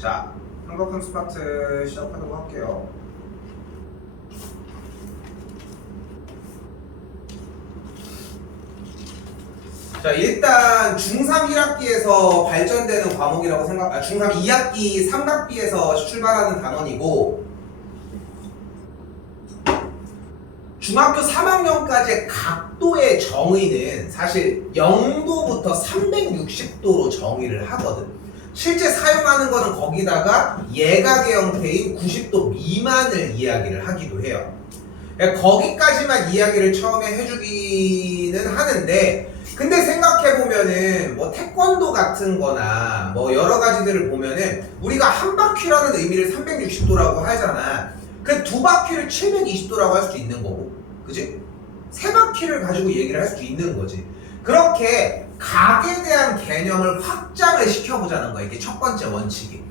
자, 삼각형 스파트 시작하도록 할게요. 자, 일단 중3 1학기에서 발전되는 과목이라고 중3 2학기 삼각비에서 출발하는 단원이고, 중학교 3학년까지의 각도의 정의는 사실 0도부터 360도로 정의를 하거든. 실제 사용하는 거는 거기다가 예각의 형태인 90도 미만을 이야기를 하기도 해요. 거기까지만 이야기를 처음에 해주기는 하는데, 근데 생각해보면은 뭐 태권도 같은 거나 뭐 여러 가지들을 보면은 우리가 한 바퀴라는 의미를 360도라고 하잖아. 그 두 바퀴를 720도라고 할 수도 있는 거고, 그지? 세 바퀴를 가지고 얘기를 할 수도 있는 거지. 그렇게 각에 대한 개념을 확장을 시켜보자는 거야. 이게 첫 번째 원칙이.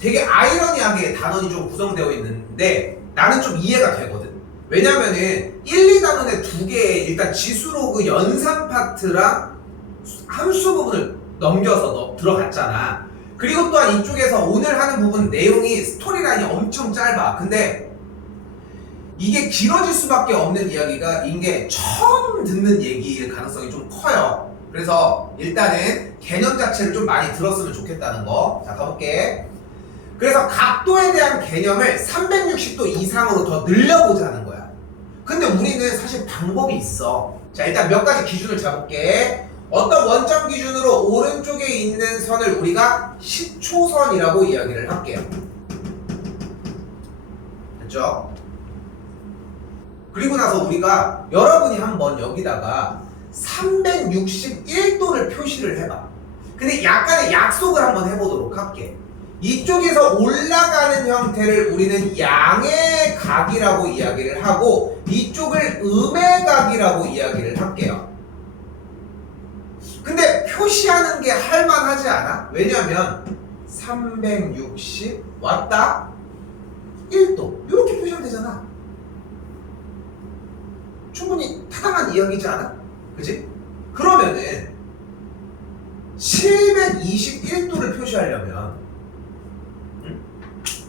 되게 아이러니하게 단원이 좀 구성되어 있는데 나는 좀 이해가 되거든. 왜냐면은 1, 2단원에 두 개의 일단 지수로 그 연산 파트랑 함수 부분을 넘겨서 들어갔잖아. 그리고 또한 이쪽에서 오늘 하는 부분 내용이 스토리라인이 엄청 짧아. 근데 이게 길어질 수밖에 없는 이야기가 이게 처음 듣는 얘기일 가능성이 좀 커요. 그래서 일단은 개념 자체를 좀 많이 들었으면 좋겠다는 거. 자, 가볼게. 그래서 각도에 대한 개념을 360도 이상으로 더 늘려보자는 거야. 근데 우리는 사실 방법이 있어. 자, 일단 몇 가지 기준을 잡을게. 어떤 원점 기준으로 오른쪽에 있는 선을 우리가 시초선이라고 이야기를 할게요. 됐죠? 그리고 나서 우리가 여러분이 한번 여기다가 361도를 표시를 해봐. 근데 약간의 약속을 한번 해보도록 할게. 이쪽에서 올라가는 형태를 우리는 양의 각이라고 이야기를 하고 이쪽을 음의 각이라고 이야기를 할게요. 근데 표시하는 게 할만하지 않아? 왜냐면 360 왔다 1도 이렇게 표시하면 되잖아. 충분히 타당한 이야기지 않아? 그지? 그러면은 721도를 표시하려면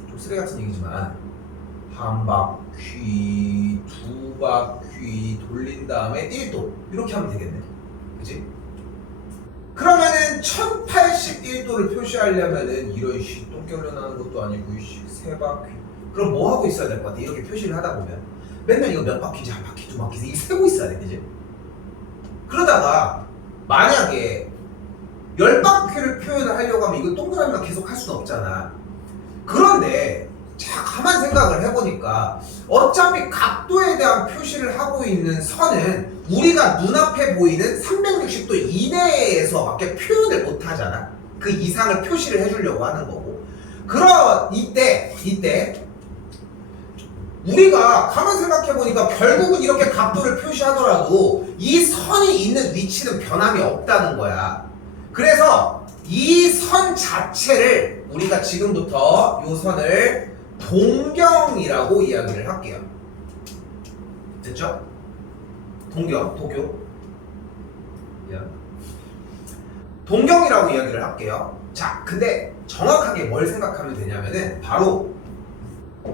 좀 쓰레기 같은 얘기지만 한 바퀴, 두 바퀴 돌린 다음에 1도 이렇게 하면 되겠네. 그지? 그러면은 1081도를 표시하려면은 이런 똥개 올려나는 것도 아니고 세 바퀴. 그럼 뭐 하고 있어야 될 것 같아? 이렇게 표시를 하다 보면 맨날 이거 몇 바퀴지, 한 바퀴, 두 바퀴 이거 세고 있어야 돼, 그지? 그러다가 만약에 10바퀴를 표현을 하려고 하면 이거 동그라미만 계속 할 수는 없잖아. 그런데 자, 가만 생각을 해보니까 어차피 각도에 대한 표시를 하고 있는 선은 우리가 눈앞에 보이는 360도 이내에서밖에 표현을 못 하잖아. 그 이상을 표시를 해주려고 하는 거고. 그럼 이때 우리가 가만 생각해보니까 결국은 이렇게 각도를 표시하더라도 이 선이 있는 위치는 변함이 없다는 거야. 그래서 이 선 자체를 우리가 지금부터 이 선을 동경이라고 이야기를 할게요. 됐죠? 동경, 도교. 동경이라고 이야기를 할게요. 자, 근데 정확하게 뭘 생각하면 되냐면은 바로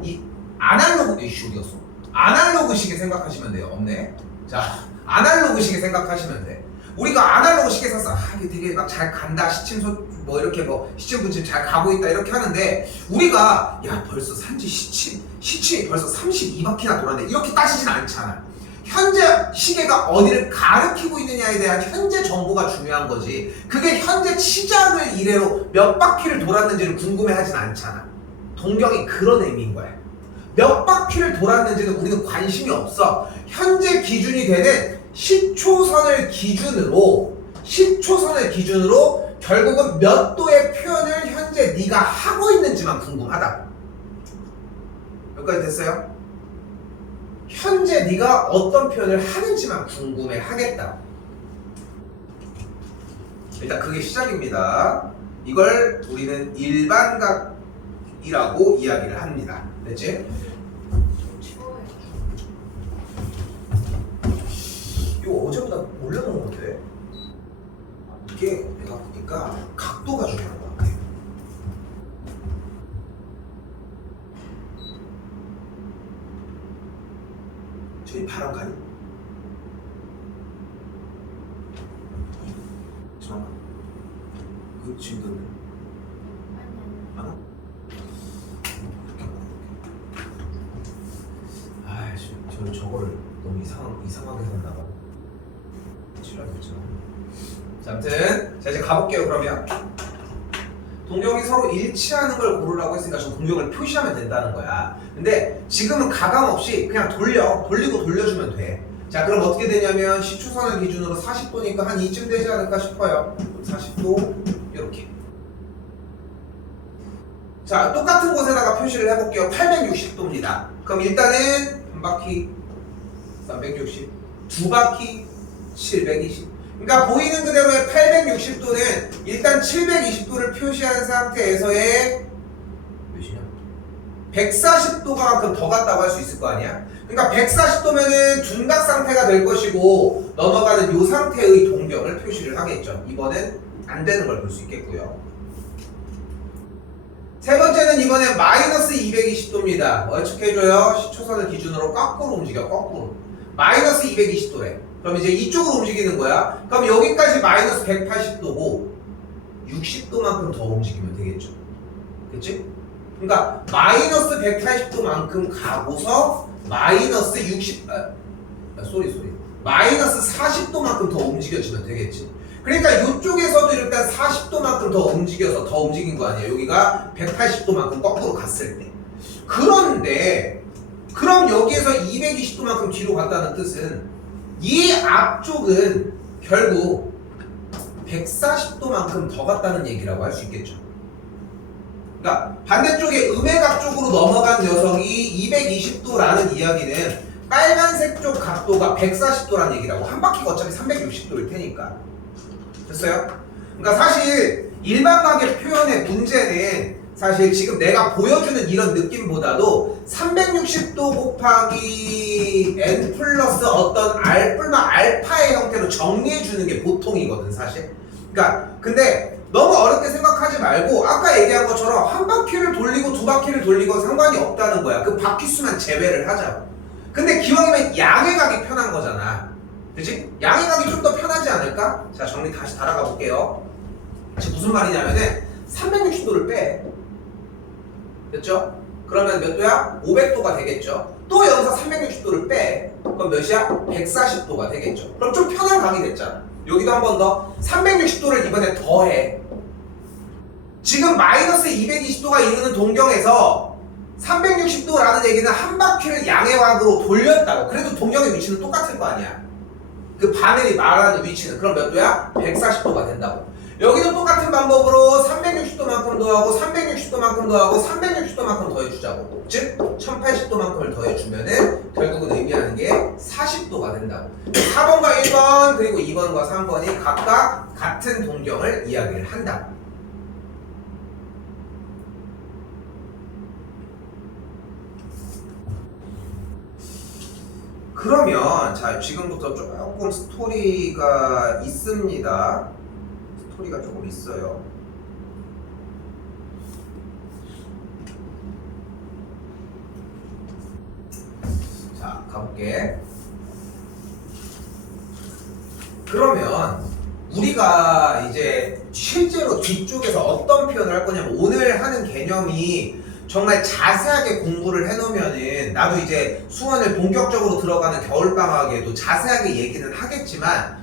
이 아날로그 이슈였어. 아날로그식에 생각하시면 돼요. 없네. 자, 아날로그식에 생각하시면 돼. 우리가 아날로그식에서 이게 되게 막 잘 간다, 시침소 뭐 이렇게 뭐 시침 분침 잘 가고 있다 이렇게 하는데 우리가 야 벌써 산지 시침이 벌써 32바퀴나 돌았네 이렇게 따지진 않잖아. 현재 시계가 어디를 가리키고 있느냐에 대한 현재 정보가 중요한 거지. 그게 현재 시작을 이래로 몇 바퀴를 돌았는지를 궁금해하진 않잖아. 동경이 그런 의미인 거야. 몇 바퀴를 돌았는지는 우리는 관심이 없어. 현재 기준이 되는 시초선을 기준으로 결국은 몇 도의 표현을 현재 네가 하고 있는지만 궁금하다. 여기까지 됐어요? 현재 네가 어떤 표현을 하는지만 궁금해 하겠다. 일단 그게 시작입니다. 이걸 우리는 일반각이라고 이야기를 합니다. 됐지? 이거 어제보다 올려놓은 건데 이게 내가 보니까 각도가 중요한 것 같아. 저희 바람 가니? 잠깐만. 그 지금 너 안 와? 저 저거를 너무 이상하게 했나 봐. 치료됐죠. 자, 아무튼 자 이제 가볼게요. 그러면 동경이 서로 일치하는 걸 고르라고 했으니까 저 동경을 표시하면 된다는 거야. 근데 지금은 가감 없이 그냥 돌리고 돌려주면 돼. 자, 그럼 어떻게 되냐면 시초선을 기준으로 40도니까 한 이쯤 되지 않을까 싶어요. 40도 이렇게. 자, 똑같은 곳에다가 표시를 해볼게요. 860도입니다. 그럼 일단은 한 바퀴 360, 두 바퀴 720. 그러니까 보이는 그대로의 860도는 일단 720도를 표시한 상태에서의 몇이냐? 140도가만큼 더 갔다고 할 수 있을 거 아니야? 그러니까 140도면은 둔각 상태가 될 것이고 넘어가는 이 상태의 동경을 표시를 하겠죠. 이번엔 안 되는 걸 볼 수 있겠고요. 세 번째는 이번엔 마이너스 220도입니다. 어떻게 해줘요? 시초선을 기준으로 거꾸로 움직여, 거꾸로. 마이너스 220도래. 그럼 이제 이쪽으로 움직이는 거야. 그럼 여기까지 마이너스 180도고 60도만큼 더 움직이면 되겠죠. 그치? 그러니까 마이너스 180도만큼 가고서 마이너스 60, 마이너스 40도만큼 더 움직여지면 되겠지. 그러니까 이쪽에서도 일단 40도만큼 더 움직여서 더 움직인 거 아니에요. 여기가 180도만큼 거꾸로 갔을 때. 그런데 그럼 여기에서 220도만큼 뒤로 갔다는 뜻은 이 앞쪽은 결국 140도만큼 더 갔다는 얘기라고 할 수 있겠죠. 그러니까 반대쪽에 음외각 쪽으로 넘어간 녀석이 220도라는 이야기는 빨간색 쪽 각도가 140도라는 얘기라고. 한 바퀴가 어차피 360도일 테니까. 됐어요? 그러니까 사실 일반각의 표현의 문제는 사실 지금 내가 보여주는 이런 느낌보다도 360도 곱하기 n 플러스 어떤 알파의 형태로 정리해주는 게 보통이거든 사실. 그러니까 근데 너무 어렵게 생각하지 말고 아까 얘기한 것처럼 한 바퀴를 돌리고 두 바퀴를 돌리고 상관이 없다는 거야. 그 바퀴 수만 제외를 하자고. 근데 기왕이면 양의 각이 편한 거잖아. 그치? 양의 각이 좀 더 편하지 않을까? 자, 정리 다시 달아가 볼게요. 지금 무슨 말이냐면은 360도를 빼. 됐죠? 그러면 몇 도야? 500도가 되겠죠? 또 여기서 360도를 빼. 그럼 몇이야? 140도가 되겠죠? 그럼 좀 편한 각이 됐잖아. 여기도 한 번 더 360도를 이번에 더해. 지금 마이너스 220도가 이루는 동경에서 360도라는 얘기는 한 바퀴를 양의 각으로 돌렸다고. 그래도 동경의 위치는 똑같을 거 아니야. 그 바늘이 말하는 위치는 그럼 몇 도야? 140도가 된다고. 여기도 똑같은 방법으로 360도만큼 더하고 360도만큼 더하고 360도만큼 더해주자고. 즉 1080도만큼을 더해주면은 결국은 의미하는 게 40도가 된다고. 4번과 1번 그리고 2번과 3번이 각각 같은 동경을 이야기를 한다고. 그러면 자 지금부터 조금 스토리가 있습니다. 스토리가 조금 있어요. 자 가볼게. 그러면 우리가 이제 실제로 뒤쪽에서 어떤 표현을 할 거냐면 오늘 하는 개념이 정말 자세하게 공부를 해놓으면은 나도 이제 수원을 본격적으로 들어가는 겨울방학에도 자세하게 얘기는 하겠지만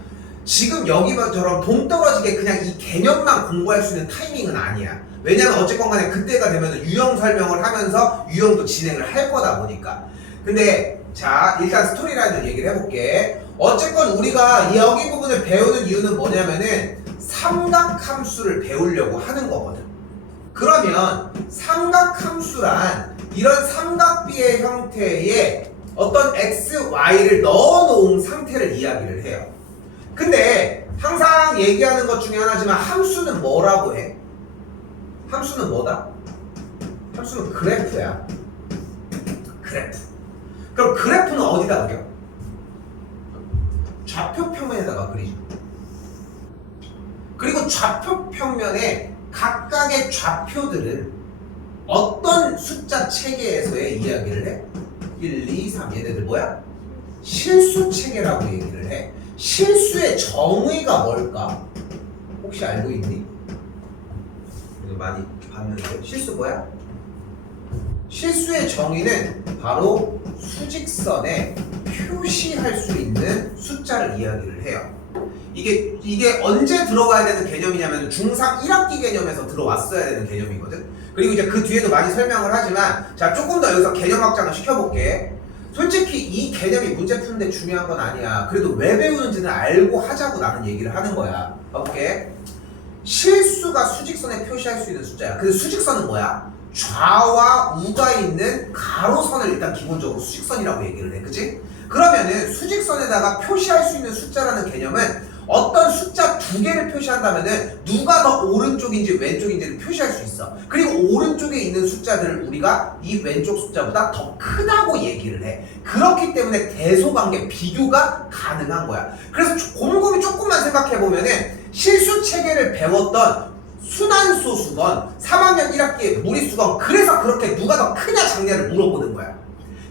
지금 여기처럼 동떨어지게 그냥 이 개념만 공부할 수 있는 타이밍은 아니야. 왜냐면 어쨌건 간에 그때가 되면 유형 설명을 하면서 유형도 진행을 할 거다 보니까. 근데 자 일단 스토리라인을 얘기를 해볼게. 어쨌건 우리가 여기 부분을 배우는 이유는 뭐냐면은 삼각함수를 배우려고 하는 거거든. 그러면 삼각함수란 이런 삼각비의 형태의 어떤 x, y를 넣어놓은 상태를 이야기를 해요. 근데 항상 얘기하는 것 중에 하나지만 함수는 뭐라고 해? 함수는 뭐다? 함수는 그래프야. 그래프. 그럼 그래프는 어디다 그려? 좌표평면에다가 그리죠. 그리고 좌표평면에 각각의 좌표들은 어떤 숫자 체계에서의 이야기를 해? 1, 2, 3 얘네들 뭐야? 실수 체계라고 얘기를 해. 실수의 정의가 뭘까? 혹시 알고 있니? 이거 많이 봤는데 실수 뭐야? 실수의 정의는 바로 수직선에 표시할 수 있는 숫자를 이야기를 해요. 이게 언제 들어와야 되는 개념이냐면 중3 1학기 개념에서 들어왔어야 되는 개념이거든. 그리고 이제 그 뒤에도 많이 설명을 하지만 자 조금 더 여기서 개념 확장을 시켜볼게. 솔직히 이 개념이 문제 푸는데 중요한 건 아니야. 그래도 왜 배우는지는 알고 하자고 나는 얘기를 하는 거야. 봐볼게. 실수가 수직선에 표시할 수 있는 숫자야. 근데 수직선은 뭐야? 좌와 우가 있는 가로선을 일단 기본적으로 수직선이라고 얘기를 해. 그치? 그러면은 수직선에다가 표시할 수 있는 숫자라는 개념은 어떤 숫자 두 개를 표시한다면은 누가 더 오른쪽인지 왼쪽인지를 표시할 수 있어. 그리고 오른쪽에 있는 숫자들을 우리가 이 왼쪽 숫자보다 더 크다고 얘기를 해. 그렇기 때문에 대소관계 비교가 가능한 거야. 그래서 곰곰이 조금만 생각해보면은 실수 체계를 배웠던 순환소수건 3학년 1학기에 무리수건 그래서 그렇게 누가 더 크냐 작냐를 물어보는 거야.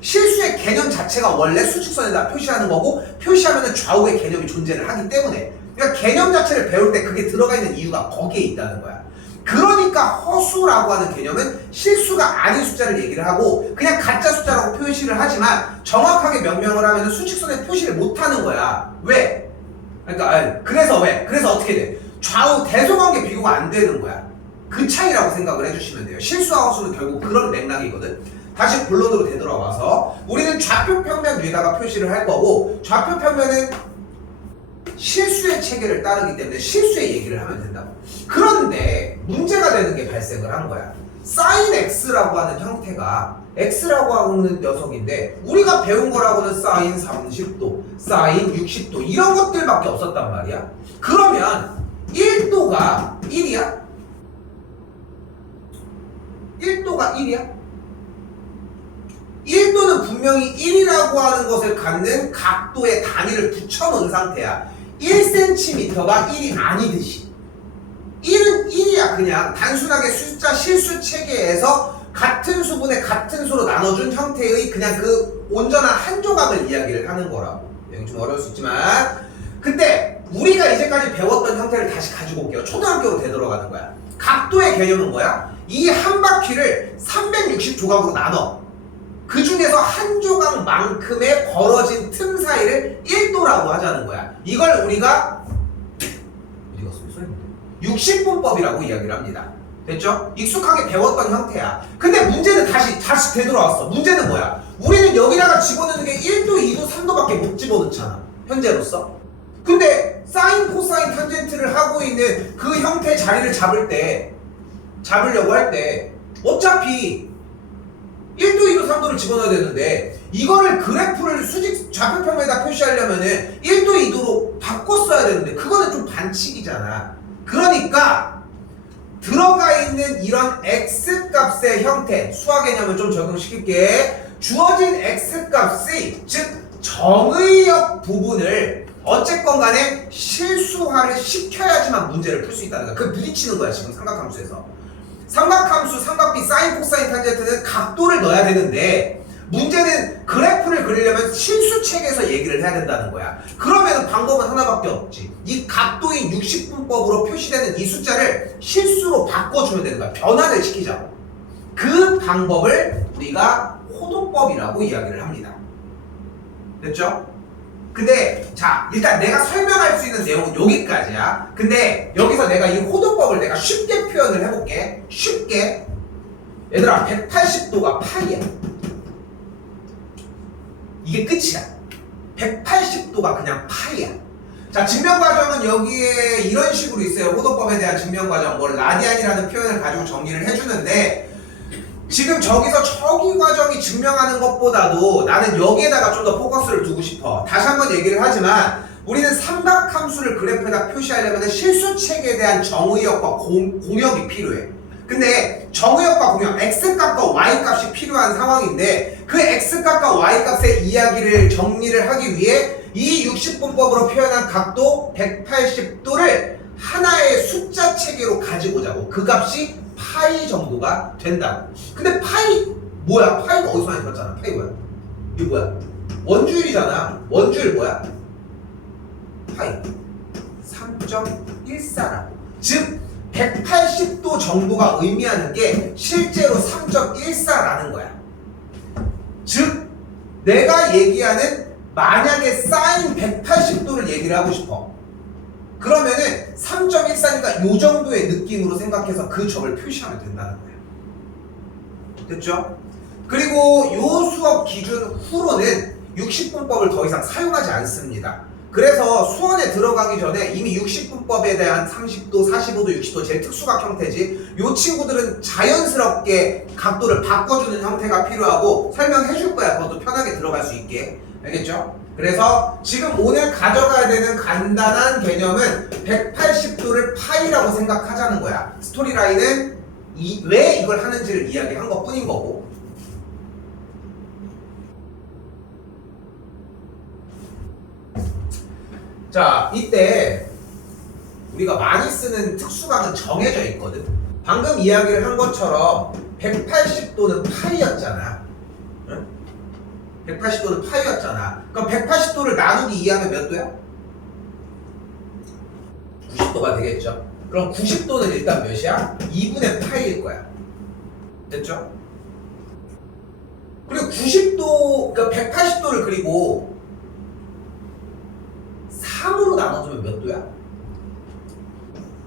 실수의 개념 자체가 원래 수직선에다 표시하는 거고 표시하면은 좌우의 개념이 존재를 하기 때문에 그러니까 개념 자체를 배울 때 그게 들어가 있는 이유가 거기에 있다는 거야. 그러니까 허수라고 하는 개념은 실수가 아닌 숫자를 얘기를 하고 그냥 가짜 숫자라고 표시를 하지만 정확하게 명명을 하면은 수직선에 표시를 못하는 거야. 왜? 그러니까 그래서 왜? 그래서 어떻게 돼? 좌우 대소관계 비교가 안 되는 거야. 그 차이라고 생각을 해주시면 돼요. 실수와 허수는 결국 그런 맥락이거든. 다시 본론으로 되돌아와서 우리는 좌표 평면 위에다가 표시를 할 거고 좌표 평면은 실수의 체계를 따르기 때문에 실수의 얘기를 하면 된다고. 그런데 문제가 되는 게 발생을 한 거야. sin x라고 하는 형태가 x라고 하는 녀석인데 우리가 배운 거라고는 sin 30도, sin 60도 이런 것들밖에 없었단 말이야. 그러면 1도가 1이야? 1도가 1이야? 1도는 분명히 1이라고 하는 것을 갖는 각도의 단위를 붙여놓은 상태야. 1cm가 1이 아니듯이. 1은 1이야. 그냥 단순하게 숫자 실수 체계에서 같은 수분에 같은 수로 나눠준 형태의 그냥 그 온전한 한 조각을 이야기를 하는 거라고. 여기 좀 어려울 수 있지만 근데 우리가 이제까지 배웠던 형태를 다시 가지고 올게요. 초등학교로 되돌아가는 거야. 각도의 개념은 뭐야? 이 한 바퀴를 360조각으로 나눠. 그 중에서 한 조각만큼의 벌어진 틈 사이를 1도라고 하자는 거야. 이걸 우리가 60분법이라고 이야기를 합니다. 됐죠? 익숙하게 배웠던 형태야. 근데 문제는 다시 되돌아왔어. 문제는 뭐야? 우리는 여기다가 집어넣는 게 1도, 2도, 3도밖에 못 집어넣잖아. 현재로서. 근데 사인, 코사인, 탄젠트를 하고 있는 그 형태의 자리를 잡으려고 할 때 어차피 1도, 2도, 3도를 집어넣어야 되는데 이거를 그래프를 수직 좌표평면에다 표시하려면은 1도, 2도로 바꿨어야 되는데 그거는 좀 반칙이잖아. 그러니까 들어가 있는 이런 x값의 형태 수학 개념을 좀 적용시킬게. 주어진 x값이 즉 정의역 부분을 어쨌건 간에 실수화를 시켜야지만 문제를 풀 수 있다는 거야. 그걸 부딪히는 거야 지금 삼각함수에서. 삼각함수, 삼각비, 사인, 코사인, 탄젠트는 각도를 넣어야 되는데 문제는 그래프를 그리려면 실수 체계에서 얘기를 해야 된다는 거야. 그러면 방법은 하나밖에 없지. 이 각도인 60분법으로 표시되는 이 숫자를 실수로 바꿔주면 되는 거야. 변화를 시키자고. 그 방법을 우리가 호도법이라고 이야기를 합니다. 됐죠? 근데 자 일단 내가 설명할 수 있는 내용은 여기까지야. 근데 여기서 내가 이 호도법을 내가 쉽게 표현을 해볼게. 쉽게. 얘들아 180도가 파이야. 이게 끝이야. 180도가 그냥 파이야. 자 증명과정은 여기에 이런 식으로 있어요. 호도법에 대한 증명과정. 뭐 라디안이라는 표현을 가지고 정리를 해주는데 지금 저기서 저기 과정이 증명하는 것보다도 나는 여기에다가 좀 더 포커스를 두고 싶어. 다시 한번 얘기를 하지만 우리는 삼각함수를 그래프에다 표시하려면 실수책에 대한 정의역과 공역이 필요해. 근데 정의역과 공역, x값과 y값이 필요한 상황인데 그 x값과 y값의 이야기를 정리를 하기 위해 이 60분법으로 표현한 각도 180도를 하나의 숫자 체계로 가지고 자고 그 값이 파이 정도가 된다고. 근데 파이 뭐야? 파이가 어디서 많이 들었잖아. 파이 뭐야? 이게 뭐야? 원주율이잖아. 원주율 뭐야? 파이 3.14라고. 즉 180도 정도가 의미하는 게 실제로 3.14라는 거야. 즉 내가 얘기하는 만약에 사인 180도를 얘기를 하고 싶어. 그러면은 3.14니까 요 정도의 느낌으로 생각해서 그 점을 표시하면 된다는 거야. 됐죠? 그리고 요 수업 기준 후로는 60분법을 더 이상 사용하지 않습니다. 그래서 수원에 들어가기 전에 이미 60분법에 대한 30도, 45도, 60도 제 특수각 형태지 요 친구들은 자연스럽게 각도를 바꿔주는 형태가 필요하고 설명해 줄 거야. 그것도 편하게 들어갈 수 있게. 알겠죠? 그래서 지금 오늘 가져가야 되는 간단한 개념은 180도를 파이라고 생각하자는 거야. 스토리라인은 왜 이걸 하는지를 이야기한 것 뿐인 거고. 자, 이때 우리가 많이 쓰는 특수각은 정해져 있거든. 방금 이야기를 한 것처럼 180도는 파이였잖아. 응? 180도는 파이였잖아. 그럼 180도를 나누기 2하면 몇 도야? 90도가 되겠죠. 그럼 90도는 일단 몇이야? 2분의 파이일 거야. 됐죠? 그리고 90도, 그러니까 180도를 그리고 3으로 나눠주면 몇 도야?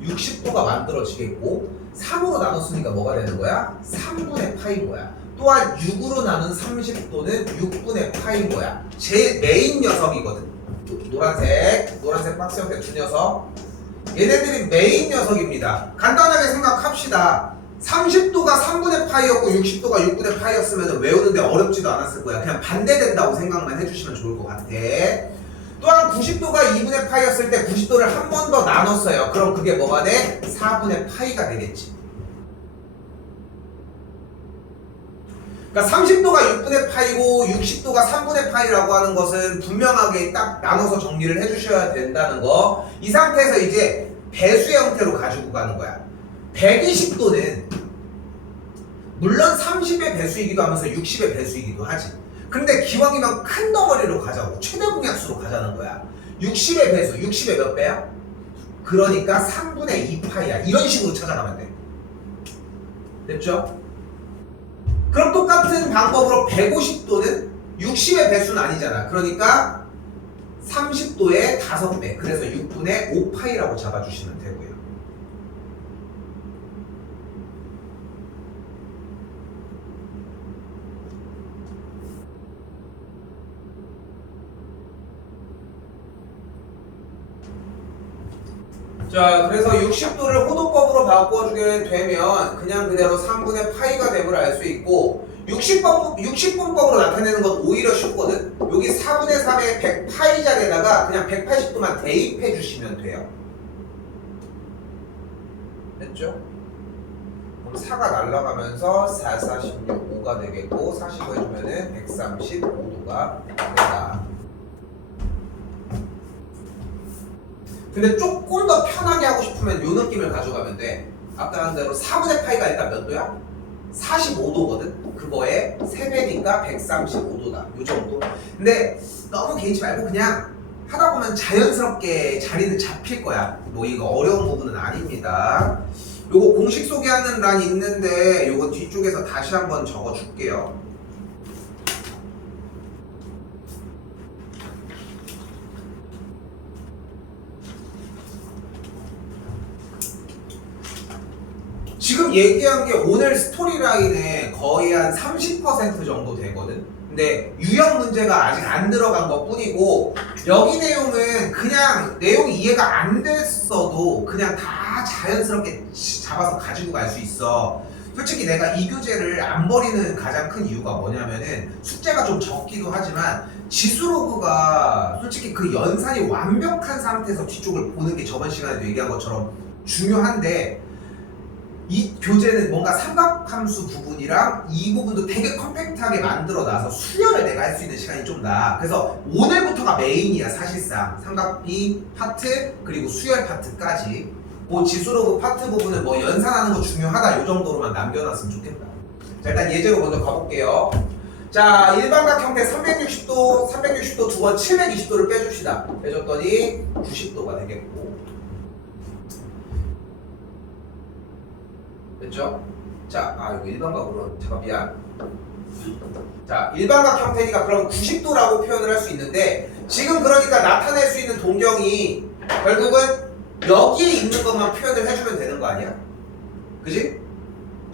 60도가 만들어지겠고 3으로 나눴으니까 뭐가 되는 거야? 3분의 파인 거야. 또한 6으로 나눈 30도는 6분의 파인 거야. 제 메인 녀석이거든. 노란색 박스 형태 두 녀석. 얘네들이 메인 녀석입니다. 간단하게 생각합시다. 30도가 3분의 파이였고 60도가 6분의 파이였으면 외우는데 어렵지도 않았을 거야. 그냥 반대된다고 생각만 해주시면 좋을 것 같아. 또한 90도가 2분의 파이였을 때 90도를 한 번 더 나눴어요. 그럼 그게 뭐가 돼? 4분의 파이가 되겠지. 그러니까 30도가 6분의 파이고 60도가 3분의 파이라고 하는 것은 분명하게 딱 나눠서 정리를 해주셔야 된다는 거. 이 상태에서 이제 배수의 형태로 가지고 가는 거야. 120도는 물론 30의 배수이기도 하면서 60의 배수이기도 하지. 근데 기왕이면 큰 덩어리로 가자고, 최대 공약수로 가자는 거야. 60의 배수, 60의 몇 배야? 그러니까 3분의 2파이야. 이런 식으로 찾아가면 돼. 됐죠? 그럼 똑같은 방법으로 150도는 60의 배수는 아니잖아. 그러니까 30도의 5배. 그래서 6분의 5파이라고 잡아주시면 되고요. 자, 그래서 60도를 호도법으로 바꿔주게 되면 그냥 그대로 3분의 파이가 됨을 알 수 있고 60분법으로 나타내는 건 오히려 쉽거든. 여기 4분의 3의 100파이 자리에다가 그냥 180도만 대입해 주시면 돼요. 됐죠? 그럼 4가 날아가면서 4, 46, 5가 되겠고 45 해주면은 135도가 된다. 근데 조금 더 편하게 하고 싶으면 요 느낌을 가져가면 돼. 아까 한 대로 4분의 파이가 일단 몇 도야? 45도거든? 그거에 3배니까 135도다. 요 정도. 근데 너무 개의치 말고 그냥 하다 보면 자연스럽게 자리는 잡힐 거야. 뭐 이거 어려운 부분은 아닙니다. 요거 공식 소개하는 란이 있는데 요거 뒤쪽에서 다시 한번 적어줄게요. 지금 얘기한 게 오늘 스토리라인의 거의 한 30% 정도 되거든. 근데 유형 문제가 아직 안 들어간 것 뿐이고 여기 내용은 그냥 내용이 이해가 안 됐어도 그냥 다 자연스럽게 잡아서 가지고 갈 수 있어. 솔직히 내가 이 교재를 안 버리는 가장 큰 이유가 뭐냐면은 숙제가 좀 적기도 하지만 지수로그가 솔직히 그 연산이 완벽한 상태에서 뒤쪽을 보는 게 저번 시간에도 얘기한 것처럼 중요한데 이 교재는 뭔가 삼각함수 부분이랑 이 부분도 되게 컴팩트하게 만들어놔서 수열을 내가 할 수 있는 시간이 좀 나. 그래서 오늘부터가 메인이야. 사실상 삼각비 파트 그리고 수열 파트까지. 그 지수로그 파트 부분은 뭐 연산하는 거 중요하다 요 정도로만 남겨놨으면 좋겠다. 자, 일단 예제로 먼저 가볼게요. 자, 일반각 형태 360도, 360도 두 번 720도를 빼줍시다. 빼줬더니 90도가 되겠고. 됐죠? 자, 이거 일반각으로. 잠깐 미안. 자, 일반각 형태니까 그럼 90도라고 표현을 할 수 있는데, 지금 그러니까 나타낼 수 있는 동경이 결국은 여기에 있는 것만 표현을 해주면 되는 거 아니야? 그지?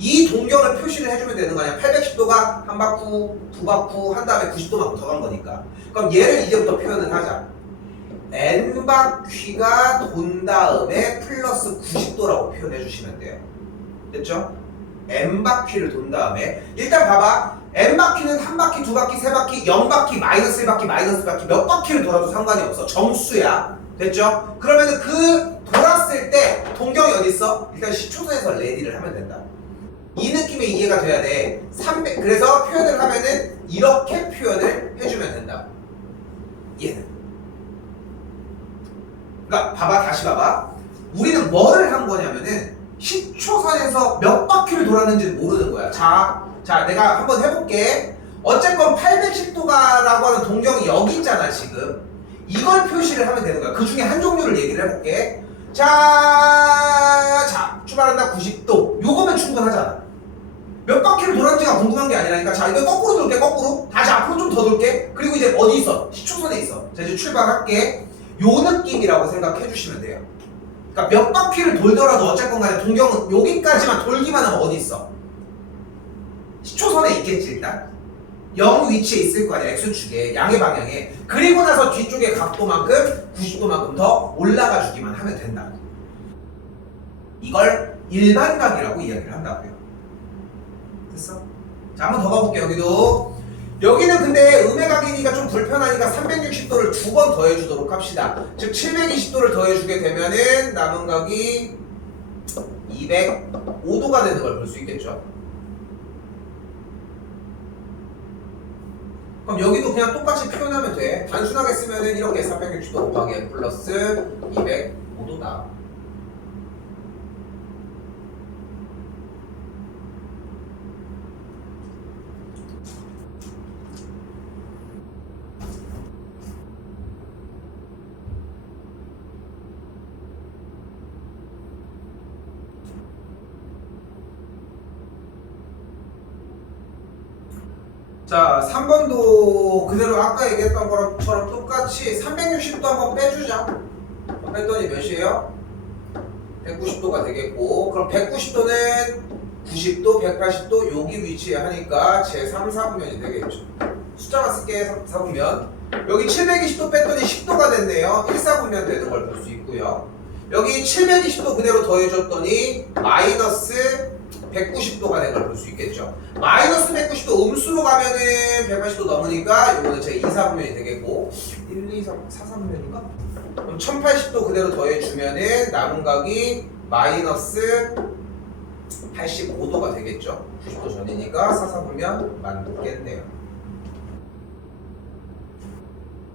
이 동경을 표시를 해주면 되는 거 아니야? 810도가 한 바퀴, 두 바퀴 한 다음에 90도만큼 더 간 거니까. 그럼 얘를 이제부터 표현을 하자. n바퀴가 돈 다음에 플러스 90도라고 표현해 주시면 돼요. 됐죠? n바퀴를 돈 다음에 일단 봐봐. n바퀴는 한 바퀴, 두 바퀴, 세 바퀴, 0바퀴, 마이너스 1바퀴, 마이너스 1바퀴 몇 바퀴를 돌아도 상관이 없어. 정수야. 됐죠? 그러면은 그 돌았을 때 동경이 어디 있어? 일단 10초선에서 레디를 하면 된다. 이 느낌의 이해가 돼야 돼. 300 그래서 표현을 하면은 이렇게 표현을 해주면 된다. 얘는. 그러니까 봐봐, 다시 봐봐. 우리는 뭐를 한 거냐면은 10초선에서 몇 바퀴를 돌았는지 모르는 거야. 자, 내가 한번 해볼게. 어쨌건 810도가라고 하는 동경이 여기 있잖아, 지금. 이걸 표시를 하면 되는 거야. 그 중에 한 종류를 얘기를 해볼게. 자, 출발한다 90도. 요거면 충분하잖아. 몇 바퀴를 돌았는지가 궁금한 게 아니라니까. 자, 이거 거꾸로 돌게, 거꾸로. 다시 앞으로 좀 더 돌게. 그리고 이제 어디 있어? 10초선에 있어. 자, 이제 출발할게. 요 느낌이라고 생각해 주시면 돼요. 그러니까 몇 바퀴를 돌더라도 어쨌건 간에 동경은 여기까지만 돌기만 하면 어디 있어? 10초선에 있겠지, 일단. 0 위치에 있을 거 아니야, X축에, 양의 방향에. 그리고 나서 뒤쪽에 각도만큼, 90도만큼 더 올라가 주기만 하면 된다. 이걸 일반각이라고 이야기를 한다고요. 됐어? 자, 한번 더 가볼게요, 여기도. 여기는 근데 음의 각이니까 좀 불편하니까 360도를 두 번 더해주도록 합시다. 즉 720도를 더해주게 되면은 남은 각이 205도가 되는 걸 볼 수 있겠죠. 그럼 여기도 그냥 똑같이 표현하면 돼. 단순하게 쓰면은 이렇게 360도 곱하기 n 플러스 205도다. 자, 3번도 그대로 아까 얘기했던 것처럼 똑같이 360도 한번 빼주자. 뺐더니 몇이에요? 190도가 되겠고, 그럼 190도는 90도, 180도 여기 위치에 하니까 제3, 4분면이 되겠죠. 숫자만 쓸게, 4분면. 여기 720도 뺐더니 10도가 됐네요. 1, 4분면 되는 걸 볼 수 있고요. 여기 720도 그대로 더해줬더니 마이너스 190도가 된 걸 볼 수 있겠죠. 마이너스 190도 음수로 가면은 180도 넘으니까 요거는 제 2, 4분면이 되겠고 1, 2, 3, 4, 3분면인가? 그럼 1080도 그대로 더해주면은 남은 각이 마이너스 85도가 되겠죠. 90도 전이니까 4, 4분면 맞겠네요.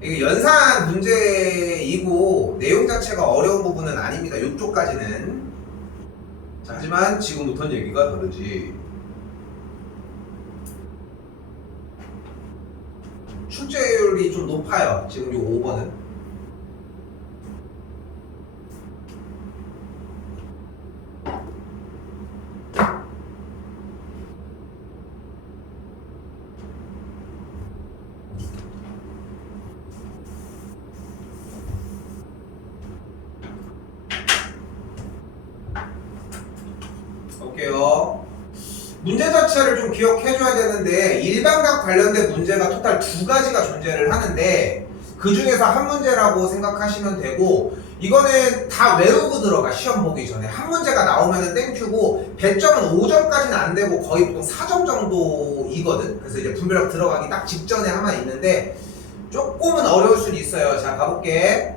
이게 연산 문제이고 내용 자체가 어려운 부분은 아닙니다. 이쪽까지는. 자, 하지만 지금부터는 얘기가 다르지. 출제율이 좀 높아요. 지금 이 5번은. 볼게요. 문제 자체를 좀 기억해줘야 되는데 일반각 관련된 문제가 토탈 두 가지가 존재를 하는데 그 중에서 한 문제라고 생각하시면 되고 이거는 다 외우고 들어가. 시험 보기 전에 한 문제가 나오면은 땡큐고 배점은 5점까지는 안 되고 거의 보통 4점 정도이거든. 그래서 이제 분별력 들어가기 딱 직전에 하나 있는데 조금은 어려울 수는 있어요. 자, 가볼게.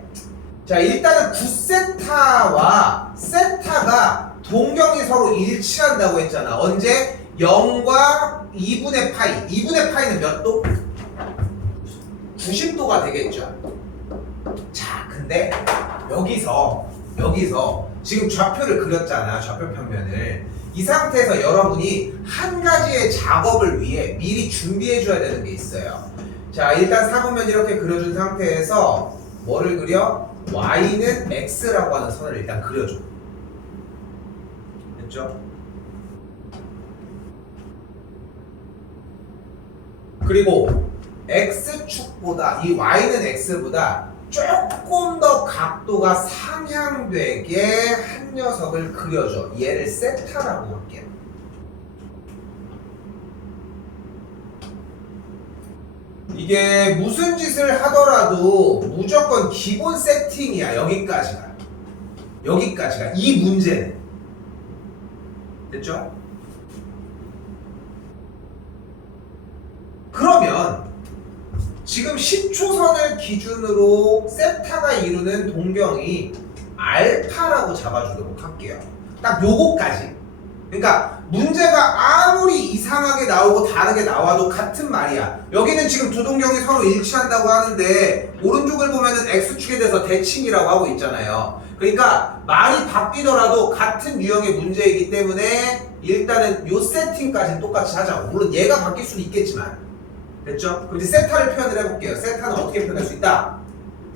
자, 일단은 9세타와 세타가 동경이 서로 일치한다고 했잖아. 언제? 0과 2분의 파이. 2분의 파이는 몇 도? 90도가 되겠죠. 자, 근데 여기서 지금 좌표를 그렸잖아. 좌표 평면을. 이 상태에서 여러분이 한 가지의 작업을 위해 미리 준비해 줘야 되는 게 있어요. 자, 일단 사분면 이렇게 그려준 상태에서 뭐를 그려? y는 x라고 하는 선을 일단 그려줘. 됐죠? 그리고 x축보다 이 y는 x보다 조금 더 각도가 상향되게 한 녀석을 그려줘. 얘를 세타라고 할게요. 이게 무슨 짓을 하더라도 무조건 기본 세팅이야. 여기까지가 이 문제는. 됐죠? 그러면 지금 10초선을 기준으로 세타가 이루는 동경이 알파라고 잡아주도록 할게요. 딱 요거까지. 그러니까 문제가 아무리 이상하게 나오고 다르게 나와도 같은 말이야. 여기는 지금 두 동경이 서로 일치한다고 하는데 오른쪽을 보면은 X축에 대해서 대칭이라고 하고 있잖아요. 그러니까 말이 바뀌더라도 같은 유형의 문제이기 때문에 일단은 요 세팅까지는 똑같이 하자고. 물론 얘가 바뀔 수는 있겠지만. 됐죠? 그럼 이제 세타를 표현을 해볼게요. 세타는 어떻게 표현할 수 있다?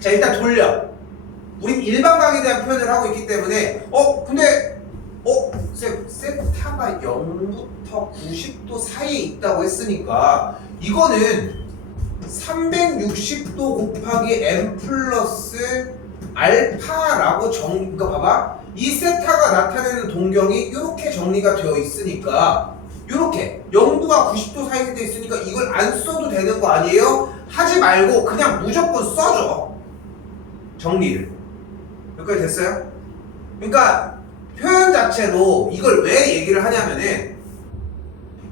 자, 일단 돌려. 우린 일반각에 대한 표현을 하고 있기 때문에 근데 세타가 0부터 90도 사이에 있다고 했으니까 이거는 360도 곱하기 m 플러스 알파라고 그러니까 봐봐. 이 세타가 나타내는 동경이 이렇게 정리가 되어 있으니까 이렇게 0도와 90도 사이에 돼 있으니까 이걸 안 써도 되는 거 아니에요? 하지 말고 그냥 무조건 써줘. 정리를. 여기까지 됐어요? 그러니까 표현 자체로 이걸 왜 얘기를 하냐면은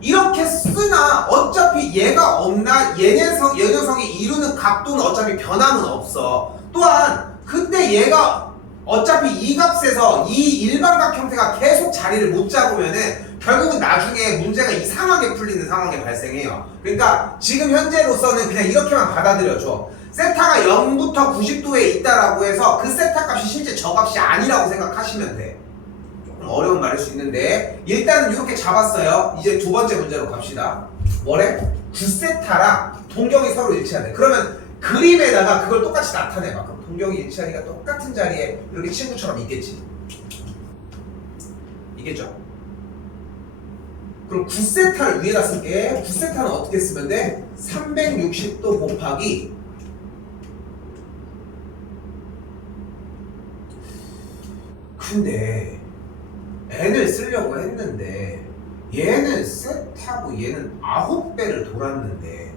이렇게 쓰나 어차피 얘가 없나 얘 녀석이 이루는 각도는 어차피 변함은 없어. 또한 근데 얘가 어차피 이 값에서 이 일반각 형태가 계속 자리를 못 잡으면은 결국은 나중에 문제가 이상하게 풀리는 상황이 발생해요. 그러니까 지금 현재로서는 그냥 이렇게만 받아들여줘. 세타가 0부터 90도에 있다라고 해서 그 세타 값이 실제 저 값이 아니라고 생각하시면 돼. 조금 어려운 말일 수 있는데 일단은 이렇게 잡았어요. 이제 두 번째 문제로 갑시다. 뭐래? 9세타랑 동경이 서로 일치하네. 그러면 그림에다가 그걸 똑같이 나타내봐. 그럼 동경이 일치하니까 똑같은 자리에 이렇게 친구처럼 있겠지. 이겠죠? 그럼 9세타를 위에다 쓸게. 9세타는 어떻게 쓰면 돼? 360도 곱하기 근데 n을 쓰려고 했는데 얘는 세타고 얘는 9배를 돌았는데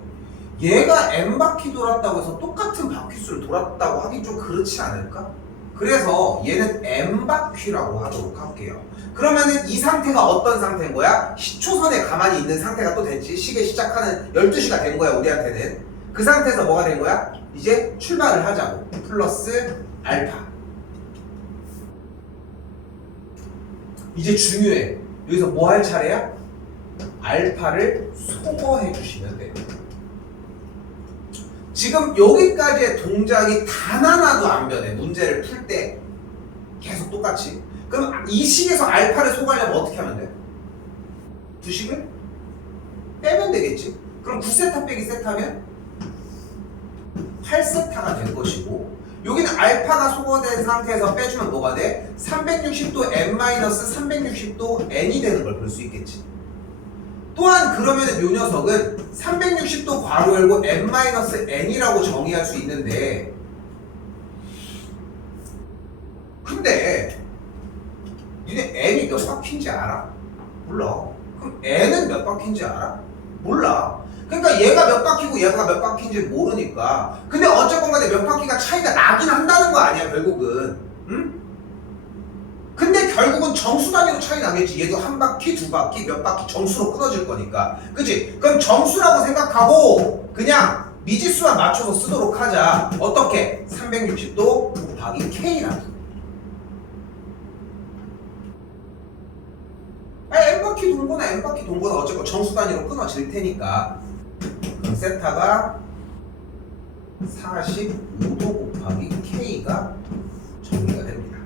얘가 n바퀴 돌았다고 해서 똑같은 바퀴수를 돌았다고 하긴 좀 그렇지 않을까? 그래서 얘는 n바퀴라고 하도록 할게요. 그러면은 이 상태가 어떤 상태인 거야? 10초선에 가만히 있는 상태가 또 됐지. 시계 시작하는 12시가 된 거야 우리한테는. 그 상태에서 뭐가 된 거야? 이제 출발을 하자고. 플러스 알파. 이제 중요해. 여기서 뭐 할 차례야? 알파를 소거해 주시면 돼요. 지금 여기까지의 동작이 단 하나도 안 변해. 문제를 풀 때 계속 똑같이. 그럼 이 식에서 알파를 소거하려면 어떻게 하면 돼? 두 식을 빼면 되겠지. 그럼 9세타 빼기 세타면 8세타가 될 것이고 여기는 알파가 소거된 상태에서 빼주면 뭐가 돼? 360도 n-360도 n이 되는 걸 볼 수 있겠지. 또한 그러면 이 녀석은 360도 괄호 열고 n-n이라고 정의할 수 있는데 근데 니네 n이 몇 바퀴인지 알아? 몰라. 그럼 n은 몇 바퀴인지 알아? 몰라. 그러니까 얘가 몇 바퀴고 얘가 몇 바퀴인지 모르니까. 근데 어쨌건 간에 몇 바퀴가 차이가 나긴 한다는 거 아니야 결국은. 응? 근데 결국은 정수 단위로 차이 나겠지. 얘도 한 바퀴, 두 바퀴, 몇 바퀴 정수로 끊어질 거니까. 그치? 그럼 정수라고 생각하고 그냥 미지수만 맞춰서 쓰도록 하자. 어떻게? 360도 곱하기 K라고. n바퀴 동거나 n바퀴 동거나 어쨌건 정수 단위로 끊어질 테니까. 그럼 세타가 45도 곱하기 K가 정리가 됩니다.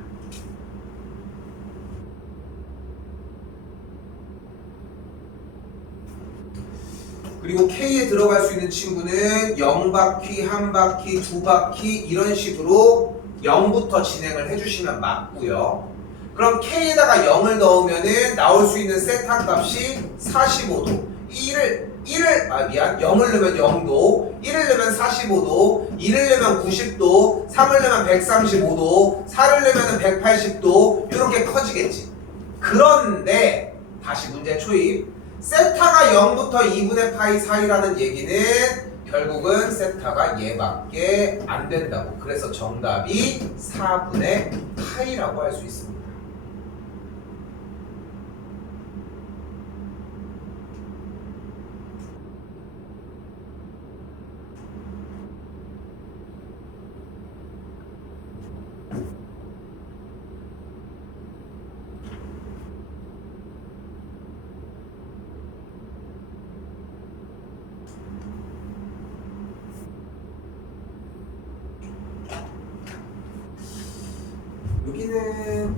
문제에 들어갈 수 있는 친구는 0바퀴, 1바퀴, 2바퀴 이런 식으로 0부터 진행을 해주시면 맞고요. 그럼 K에다가 0을 넣으면은 나올 수 있는 세타 값이 45도. 0을 넣으면 0도, 1을 넣으면 45도, 2를 넣으면 90도, 3을 넣으면 135도, 4를 넣으면 180도 이렇게 커지겠지. 그런데 다시 문제 초입. 세타가 0부터 2분의 파이 사이라는 얘기는 결국은 세타가 얘밖에 안 된다고. 그래서 정답이 4분의 파이라고 할 수 있습니다. 여기는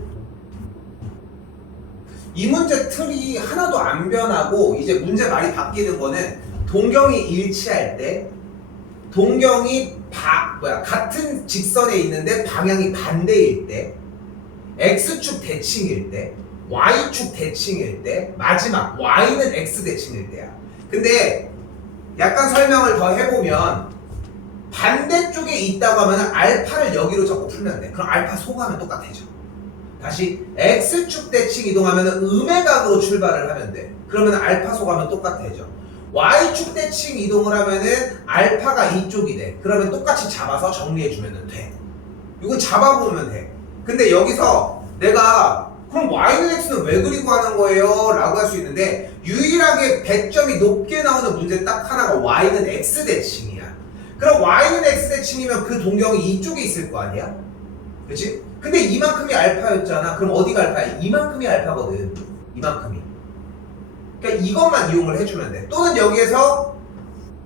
이 문제 틀이 하나도 안 변하고 이제 문제 말이 바뀌는 거는 동경이 일치할 때, 동경이 같은 직선에 있는데 방향이 반대일 때, X축 대칭일 때, Y축 대칭일 때, 마지막 Y는 X 대칭일 때야. 근데 약간 설명을 더 해보면 반대쪽에 있다고 하면 알파를 여기로 자꾸 풀면 돼. 그럼 알파 소가하면 똑같아져. 다시 X축 대칭 이동하면 음외각으로 출발을 하면 돼. 그러면 알파 소가하면 똑같아져. Y축 대칭 이동을 하면은 알파가 이쪽이 돼. 그러면 똑같이 잡아서 정리해주면 돼. 이거 잡아보면 돼. 근데 여기서 내가 그럼 Y는 X는 왜 그리고 하는 거예요? 라고 할 수 있는데 유일하게 배점이 높게 나오는 문제 딱 하나가 Y는 X 대칭이야. 그럼 Y는 X 대칭이면 그 동경이 이쪽에 있을 거 아니야? 그치? 근데 이만큼이 알파였잖아. 그럼 어디가 알파야? 이만큼이 알파거든. 이만큼이. 그러니까 이것만 이용을 해주면 돼. 또는 여기에서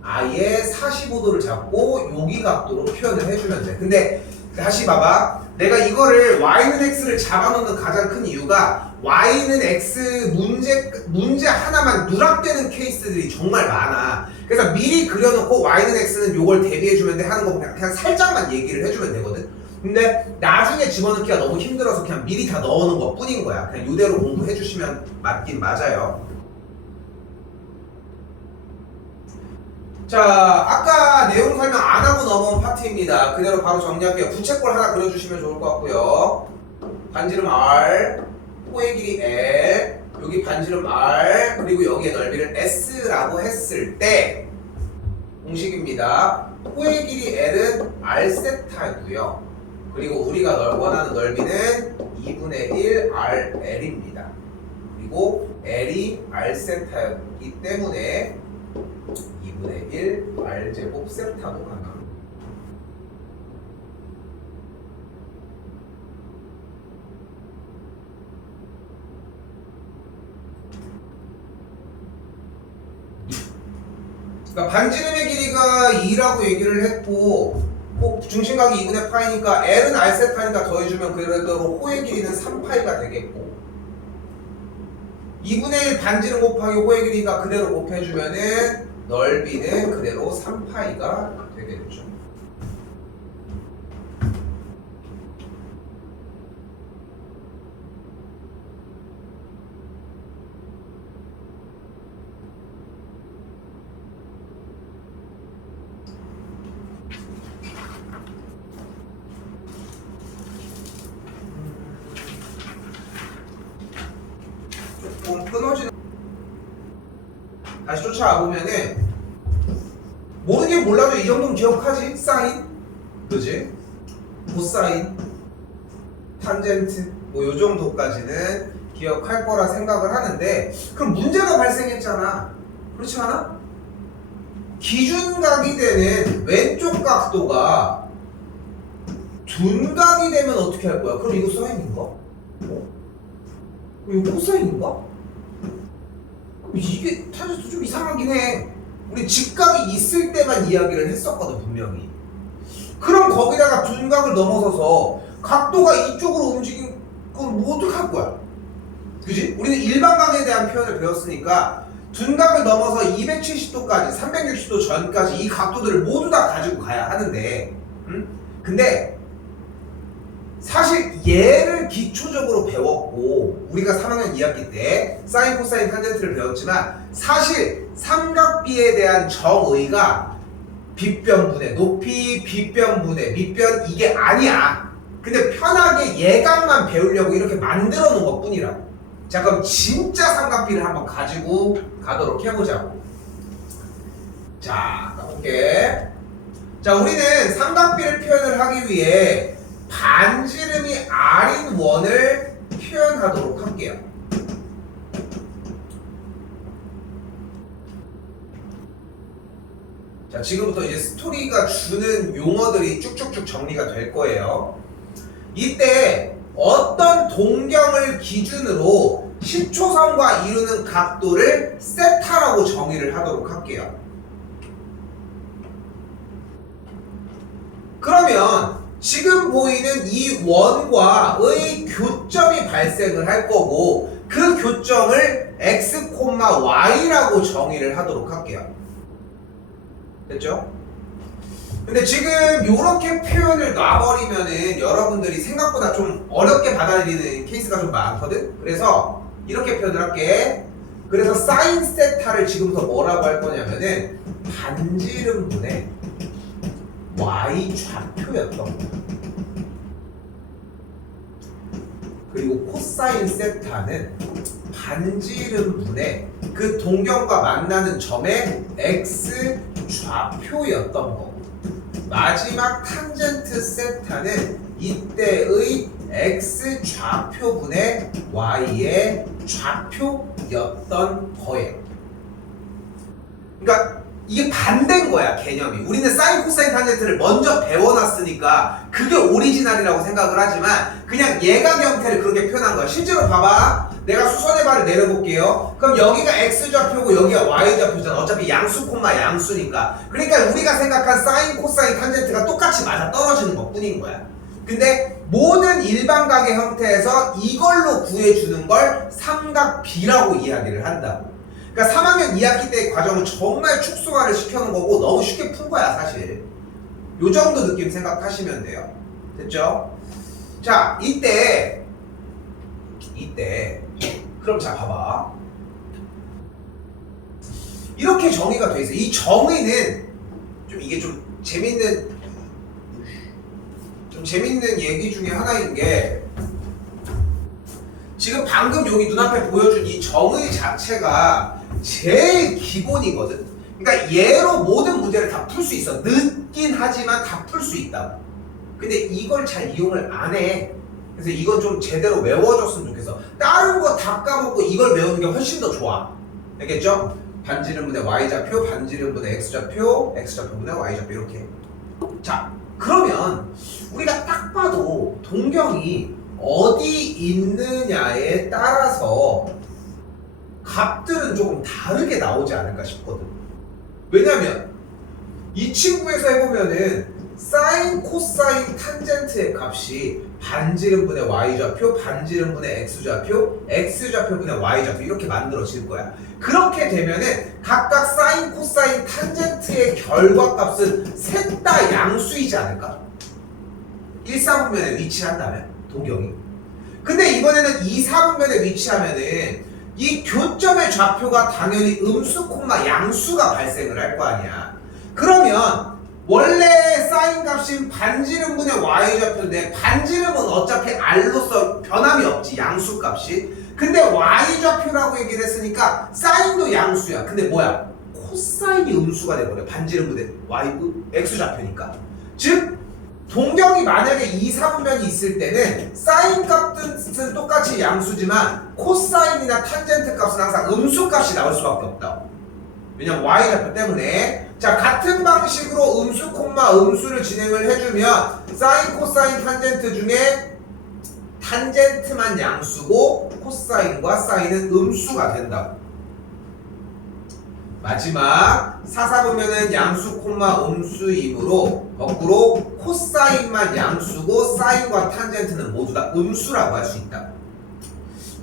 아예 45도를 잡고 여기 각도로 표현을 해주면 돼. 근데 다시 봐봐. 내가 이거를 Y는 X를 잡아놓는 가장 큰 이유가 Y는 X 문제 하나만 누락되는 케이스들이 정말 많아. 그래서 미리 그려놓고 Y는 X는 요걸 대비해주면 돼 하는 거 그냥 살짝만 얘기를 해주면 되거든. 근데 나중에 집어넣기가 너무 힘들어서 그냥 미리 다 넣어놓은 것 뿐인 거야. 그냥 이대로 공부해주시면 맞긴 맞아요. 자, 아까 내용 설명 안 하고 넘어온 파트입니다. 그대로 바로 정리할게요. 부채꼴 하나 그려주시면 좋을 것 같고요. 반지름 R, 호의 길이 L, 여기 반지름 R, 그리고 여기에 넓이를 S라고 했을 때 공식입니다. 호의 길이 L은 R세타고요. 그리고 우리가 원하는 넓이는 2분의 1 RL입니다. 그리고 L이 R세타였기 때문에 2분의 1 R제곱 세타도 가능합니다. 그러니까 반지름의 길이가 2라고 얘기를 했고 중심각이 2분의 파이니까 L은 R세타니까 더해주면 그대로 호의 길이는 3파이가 되겠고 2분의 1 반지름 곱하기 호의 길이가 그대로 곱해주면은 넓이는 그대로 3파이가 되겠죠. 조금 끊어지는 다시 쫓아와 보면은 모르긴 몰라도 이 정도는 기억하지? 사인, 그지? 코사인, 탄젠트 뭐 요 정도까지는 기억할 거라 생각을 하는데 그럼 문제가 발생했잖아. 그렇지 않아? 기준각이 되는 왼쪽 각도가 둔각이 되면 어떻게 할 거야? 그럼 이거 사인인가? 이거 코사인인가? 그럼 이게 사실 좀 이상하긴 해. 우리 직각이 있을 때만 이야기를 했었거든 분명히. 그럼 거기다가 둔각을 넘어서서 각도가 이쪽으로 움직인 건 뭐 어떡할 거야? 그지? 우리는 일반각에 대한 표현을 배웠으니까 둔각을 넘어서 270도까지 360도 전까지 이 각도들을 모두 다 가지고 가야 하는데 근데 사실 얘를 기초적으로 배웠고 우리가 3학년 2학기 때 사인 코사인 탄젠트를 배웠지만 사실 삼각비에 대한 정의가 빗변분의 높이, 빗변분의 밑변 이게 아니야. 근데 편하게 예각만 배우려고 이렇게 만들어 놓은 것 뿐이라고. 자, 그럼 진짜 삼각비를 한번 가지고 가도록 해보자고. 자, 가볼게. 자, 우리는 삼각비를 표현을 하기 위해 반지름이 R인 원을 표현하도록 할게요. 자, 지금부터 이제 스토리가 주는 용어들이 쭉쭉쭉 정리가 될 거예요. 이때 어떤 동경을 기준으로 10초선과 이루는 각도를 세타라고 정의를 하도록 할게요. 그러면 지금 보이는 이 원과의 교점이 발생을 할 거고 그 교점을 x, y라고 정의를 하도록 할게요. 됐죠? 근데 지금 이렇게 표현을 놔버리면은 여러분들이 생각보다 좀 어렵게 받아들이는 케이스가 좀 많거든? 그래서 이렇게 표현을 할게. 그래서 사인 세타를 지금부터 뭐라고 할 거냐면은 반지름분의 y 좌표였던 거. 그리고 코사인 세타는 반지름분의 그 동경과 만나는 점의 x 좌표였던 거고 마지막 탄젠트 세타는 이때의 x 좌표분의 y의 좌표였던 거예요. 그러니까 이게 반대인 거야, 개념이. 우리는 사인, 코사인, 탄젠트를 먼저 배워놨으니까 그게 오리지널이라고 생각을 하지만 그냥 예각 형태를 그렇게 표현한 거야. 실제로 봐봐. 내가 수선의 발을 내려볼게요. 그럼 여기가 x좌표고 여기가 y좌표잖아. 어차피 양수 콤마 양수니까. 그러니까 우리가 생각한 사인, 코사인, 탄젠트가 똑같이 맞아 떨어지는 것 뿐인 거야. 근데 모든 일반각의 형태에서 이걸로 구해주는 걸 삼각비라고 이야기를 한다고. 그러니까 3학년 2학기 때 과정은 정말 축소화를 시켜놓은 거고 너무 쉽게 푼 거야 사실. 요 정도 느낌 생각하시면 돼요. 됐죠? 자, 이때 그럼 자 봐봐. 이렇게 정의가 돼 있어. 이 정의는 좀 이게 좀 재밌는 얘기 중에 하나인 게 지금 방금 여기 눈앞에 보여준 이 정의 자체가 제일 기본이거든. 그러니까 얘로 모든 문제를 다 풀 수 있어. 늦긴 하지만 다 풀 수 있다고. 근데 이걸 잘 이용을 안 해. 그래서 이건 좀 제대로 외워줬으면 좋겠어. 다른 거 다 까먹고 이걸 외우는 게 훨씬 더 좋아. 알겠죠? 반지름분의 y좌표, 반지름분의 x좌표, x좌표분의 y좌표 이렇게. 자, 그러면 우리가 딱 봐도 동경이 어디 있느냐에 따라서 값들은 조금 다르게 나오지 않을까 싶거든. 왜냐면 이 친구에서 해보면은 사인, 코사인, 탄젠트의 값이 반지름분의 y좌표, 반지름분의 x좌표, x좌표분의 y좌표 이렇게 만들어질 거야. 그렇게 되면은 각각 사인, 코사인, 탄젠트의 결과값은 셋 다 양수이지 않을까? 1사분면에 위치한다면 동경이. 근데 이번에는 2사분면에 위치하면은 이 교점의 좌표가 당연히 음수, 양수가 발생을 할 거 아니야. 그러면 원래 사인 값인 반지름분의 y좌표인데 반지름은 어차피 r로서 변함이 없지, 양수 값이. 근데 y좌표라고 얘기를 했으니까 사인도 양수야. 근데 뭐야? 코사인이 음수가 돼버려. 반지름분의 x좌표니까. 즉 동경이 만약에 2사분면이 있을 때는 사인 값은 똑같이 양수지만 코사인이나 탄젠트 값은 항상 음수 값이 나올 수밖에 없다. 왜냐면 y좌표 때문에. 자, 같은 방식으로 음수, 음수를 진행을 해주면 사인, 코사인, 탄젠트 중에 탄젠트만 양수고 코사인과 사인은 음수가 된다. 마지막 4사분면은 양수, 음수이므로 거꾸로 코사인만 양수고 사인과 탄젠트는 모두 다 음수라고 할 수 있다.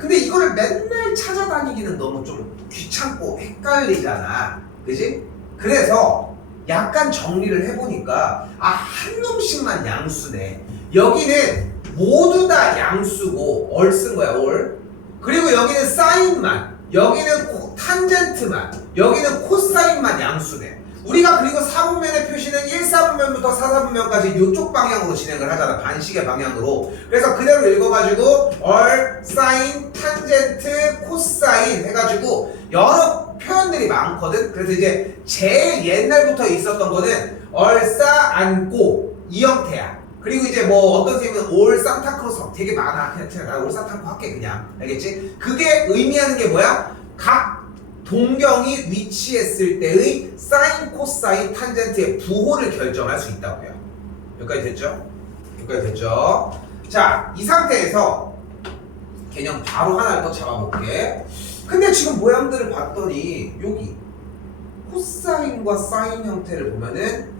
근데 이거를 맨날 찾아다니기는 너무 좀 귀찮고 헷갈리잖아. 그지? 그래서 약간 정리를 해보니까 한 놈씩만 양수네. 여기는 모두 다 양수고 얼 쓴 거야, 올. 그리고 여기는 사인만, 여기는 탄젠트만, 여기는 코사인만 양수네. 우리가 그리고 4분면의 표시는 1사분면부터 4사분면까지 이쪽 방향으로 진행을 하잖아. 반식의 방향으로. 그래서 그대로 읽어가지고 얼, 사인, 탄젠트, 코사인 해가지고 여러 표현들이 많거든. 그래서 이제 제일 옛날부터 있었던 거는 얼싸, 안고 이 형태야. 그리고 이제 뭐 어떤 선생님은 올 산타크로스 되게 많아. 그냥 나 올 산타크로스 할게 그냥. 알겠지? 그게 의미하는 게 뭐야? 각 동경이 위치했을 때의 사인, 코사인, 탄젠트의 부호를 결정할 수 있다고요. 여기까지 됐죠? 여기까지 됐죠? 자, 이 상태에서 개념 바로 하나를 더 잡아볼게. 근데 지금 모양들을 봤더니 여기 코사인과 사인 형태를 보면은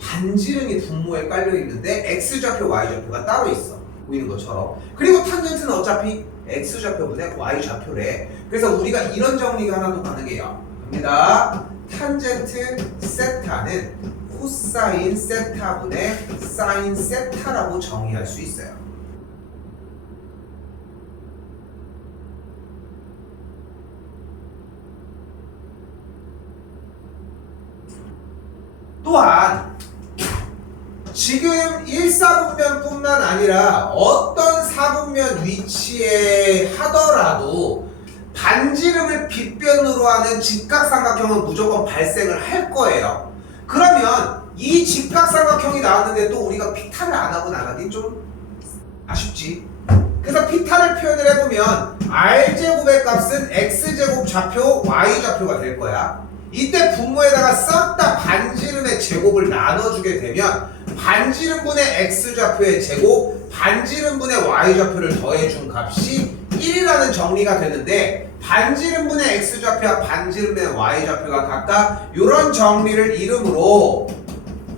반지름이 분모에 깔려 있는데 X좌표, Y좌표가 따로 있어. 보이는 것처럼. 그리고 탄젠트는 어차피 X좌표분의 Y좌표래. 그래서 우리가 이런 정리가 하나 더 가능해요. 갑니다. 탄젠트 세타는 코사인 세타분의 사인 세타라고 정의할 수 있어요. 또한 지금 1사분면뿐만 아니라 어떤 사분면 위치에 하더라도 반지름을 빗변으로 하는 직각삼각형은 무조건 발생을 할 거예요. 그러면 이 직각삼각형이 나왔는데 또 우리가 피타를 안 하고 나가긴 좀 아쉽지. 그래서 피타를 표현을 해보면 R제곱의 값은 X제곱 좌표, Y좌표가 될 거야. 이때 분모에다가 싹 다 반지름의 제곱을 나눠주게 되면 반지름분의 X좌표의 제곱, 반지름분의 Y좌표를 더해준 값이 1이라는 정리가 되는데 반지름분의 X좌표와 반지름분의 Y좌표가 각각 이런 정리를 이름으로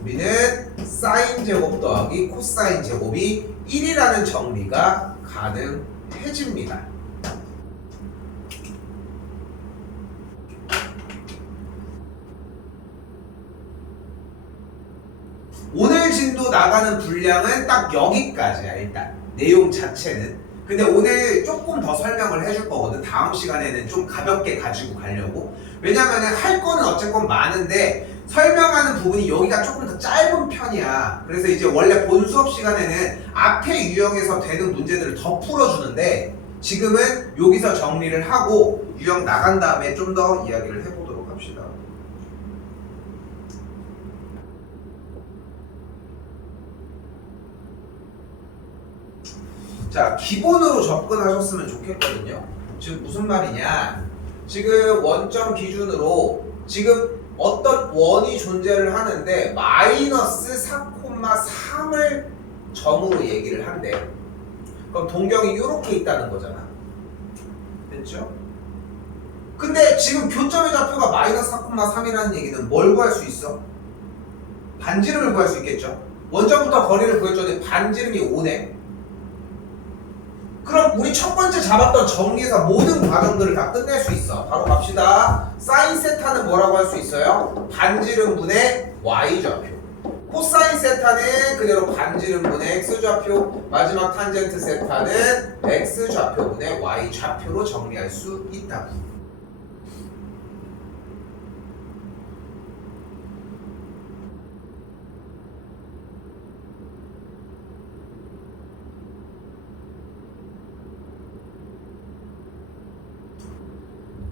우리는 사인 제곱 더하기 코사인 제곱이 1이라는 정리가 가능해집니다. 오늘 진도 나가는 분량은 딱 여기까지야. 일단 내용 자체는. 근데 오늘 조금 더 설명을 해줄 거거든. 다음 시간에는 좀 가볍게 가지고 가려고. 왜냐면은 할 거는 어쨌건 많은데 설명하는 부분이 여기가 조금 더 짧은 편이야. 그래서 이제 원래 본 수업 시간에는 앞에 유형에서 되는 문제들을 더 풀어주는데 지금은 여기서 정리를 하고 유형 나간 다음에 좀 더 이야기를 해보도록 합시다. 자, 기본으로 접근하셨으면 좋겠거든요. 지금 무슨 말이냐? 지금 원점 기준으로 지금 어떤 원이 존재를 하는데 마이너스 4,3을 점으로 얘기를 한대. 그럼 동경이 이렇게 있다는 거잖아. 됐죠? 근데 지금 교점의 좌표가 마이너스 4,3이라는 얘기는 뭘 구할 수 있어? 반지름을 구할 수 있겠죠? 원점부터 거리를 구했더니 반지름이 5네. 그럼 우리 첫 번째 잡았던 정리에서 모든 과정들을 다 끝낼 수 있어. 바로 갑시다. 사인 세타는 뭐라고 할 수 있어요? 반지름분의 Y좌표. 코사인 세타는 그대로 반지름분의 X좌표. 마지막 탄젠트 세타는 X좌표분의 Y좌표로 정리할 수 있다고.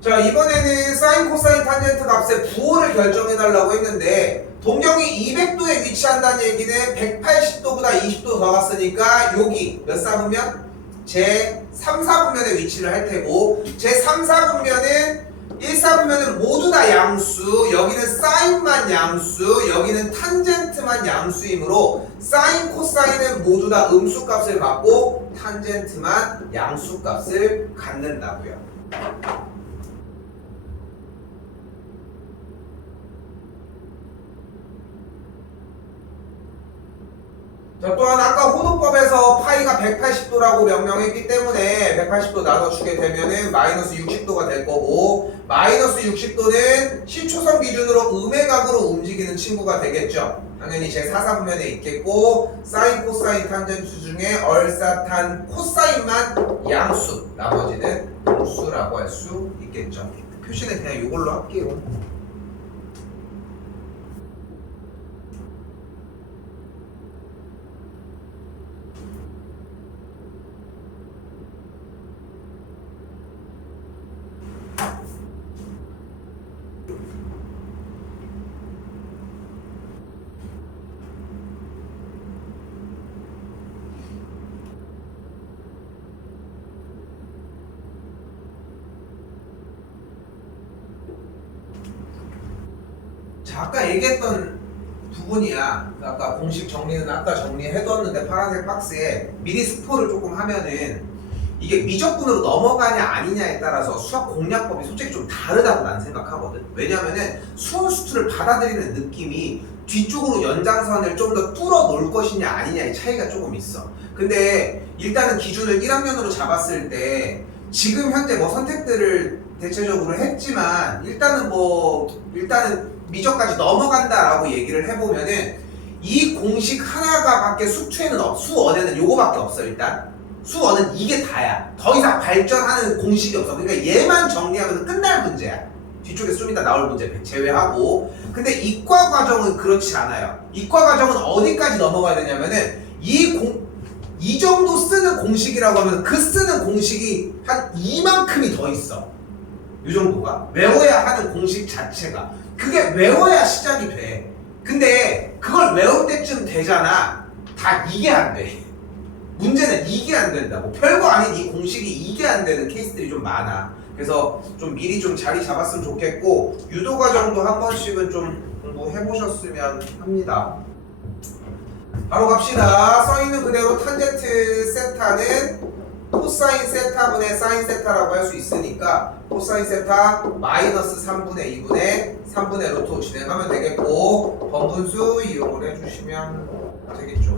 자, 이번에는 사인, 코사인, 탄젠트 값의 부호를 결정해달라고 했는데 동경이 200도에 위치한다는 얘기는 180도보다 20도 더 갔으니까 여기 몇 사분면? 제 3사분면에 위치를 할 테고 제 3사분면은 1사분면은 모두 다 양수, 여기는 사인만 양수, 여기는 탄젠트만 양수이므로 사인, 코사인은 모두 다 음수값을 갖고 탄젠트만 양수값을 갖는다고요. 자, 또한 아까 호도법에서 파이 파이가 180도라고 명명했기 때문에 180도 나눠주게 되면은 마이너스 60도가 될 거고, 마이너스 60도는 시초선 기준으로 음의 각으로 움직이는 친구가 되겠죠. 당연히 제 사사분면에 있겠고, 사인 코사인 탄젠트 중에 얼사탄 코사인만 양수, 나머지는 음수라고 할 수 있겠죠. 표시는 그냥 이걸로 할게요. 아까 얘기했던 부분이야. 아까 공식 정리는 아까 정리해뒀는데 파란색 박스에 미리 스포를 조금 하면은 이게 미적분으로 넘어가냐 아니냐에 따라서 수학 공략법이 솔직히 좀 다르다고 난 생각하거든. 왜냐면은 수원수투를 받아들이는 느낌이 뒤쪽으로 연장선을 좀 더 뚫어 놓을 것이냐 아니냐의 차이가 조금 있어. 근데 일단은 기준을 1학년으로 잡았을 때 지금 현재 뭐 선택들을 대체적으로 했지만 일단은 미적까지 넘어간다라고 얘기를 해보면은 이 공식 하나가 밖에 수원에는 요거밖에 없어. 일단 수원은 이게 다야. 더 이상 발전하는 공식이 없어. 그러니까 얘만 정리하면 끝날 문제야. 뒤쪽에서 좀 이따 나올 문제 제외하고. 근데 이과 과정은 그렇지 않아요. 이과 과정은 어디까지 넘어가야 되냐면은 이 정도 쓰는 공식이라고 하면 그 쓰는 공식이 한 이만큼이 더 있어. 이 정도가 외워야 하는 공식 자체가, 그게 외워야 시작이 돼. 근데 그걸 외울 때쯤 되잖아. 다 이게 안 돼. 문제는 이게 안 된다고. 별거 아닌 이 공식이 이게 안 되는 케이스들이 좀 많아. 그래서 좀 미리 좀 자리 잡았으면 좋겠고, 유도 과정도 한 번씩은 좀 공부해보셨으면 합니다. 바로 갑시다. 써있는 그대로 탄젠트 세타는 코사인 세타분의 사인 세타라고 할 수 있으니까 코사인 세타 마이너스 3분의 2분의 3분의 루트 진행하면 되겠고, 번분수 이용을 해주시면 되겠죠.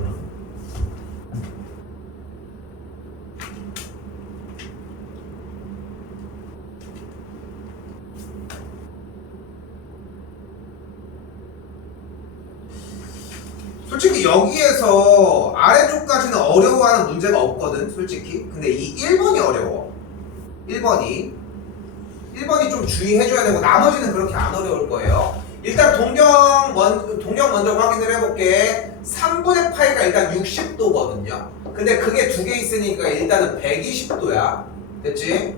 솔직히 여기에서 아래쪽까지는 어려워하는 문제가 없거든, 솔직히. 근데 이 1번이 어려워. 1번이 좀 주의해줘야 되고, 나머지는 그렇게 안 어려울 거예요. 일단 동경 먼저 확인을 해볼게. 3분의 파이가 일단 60도거든요. 근데 그게 두 개 있으니까 일단은 120도야. 됐지?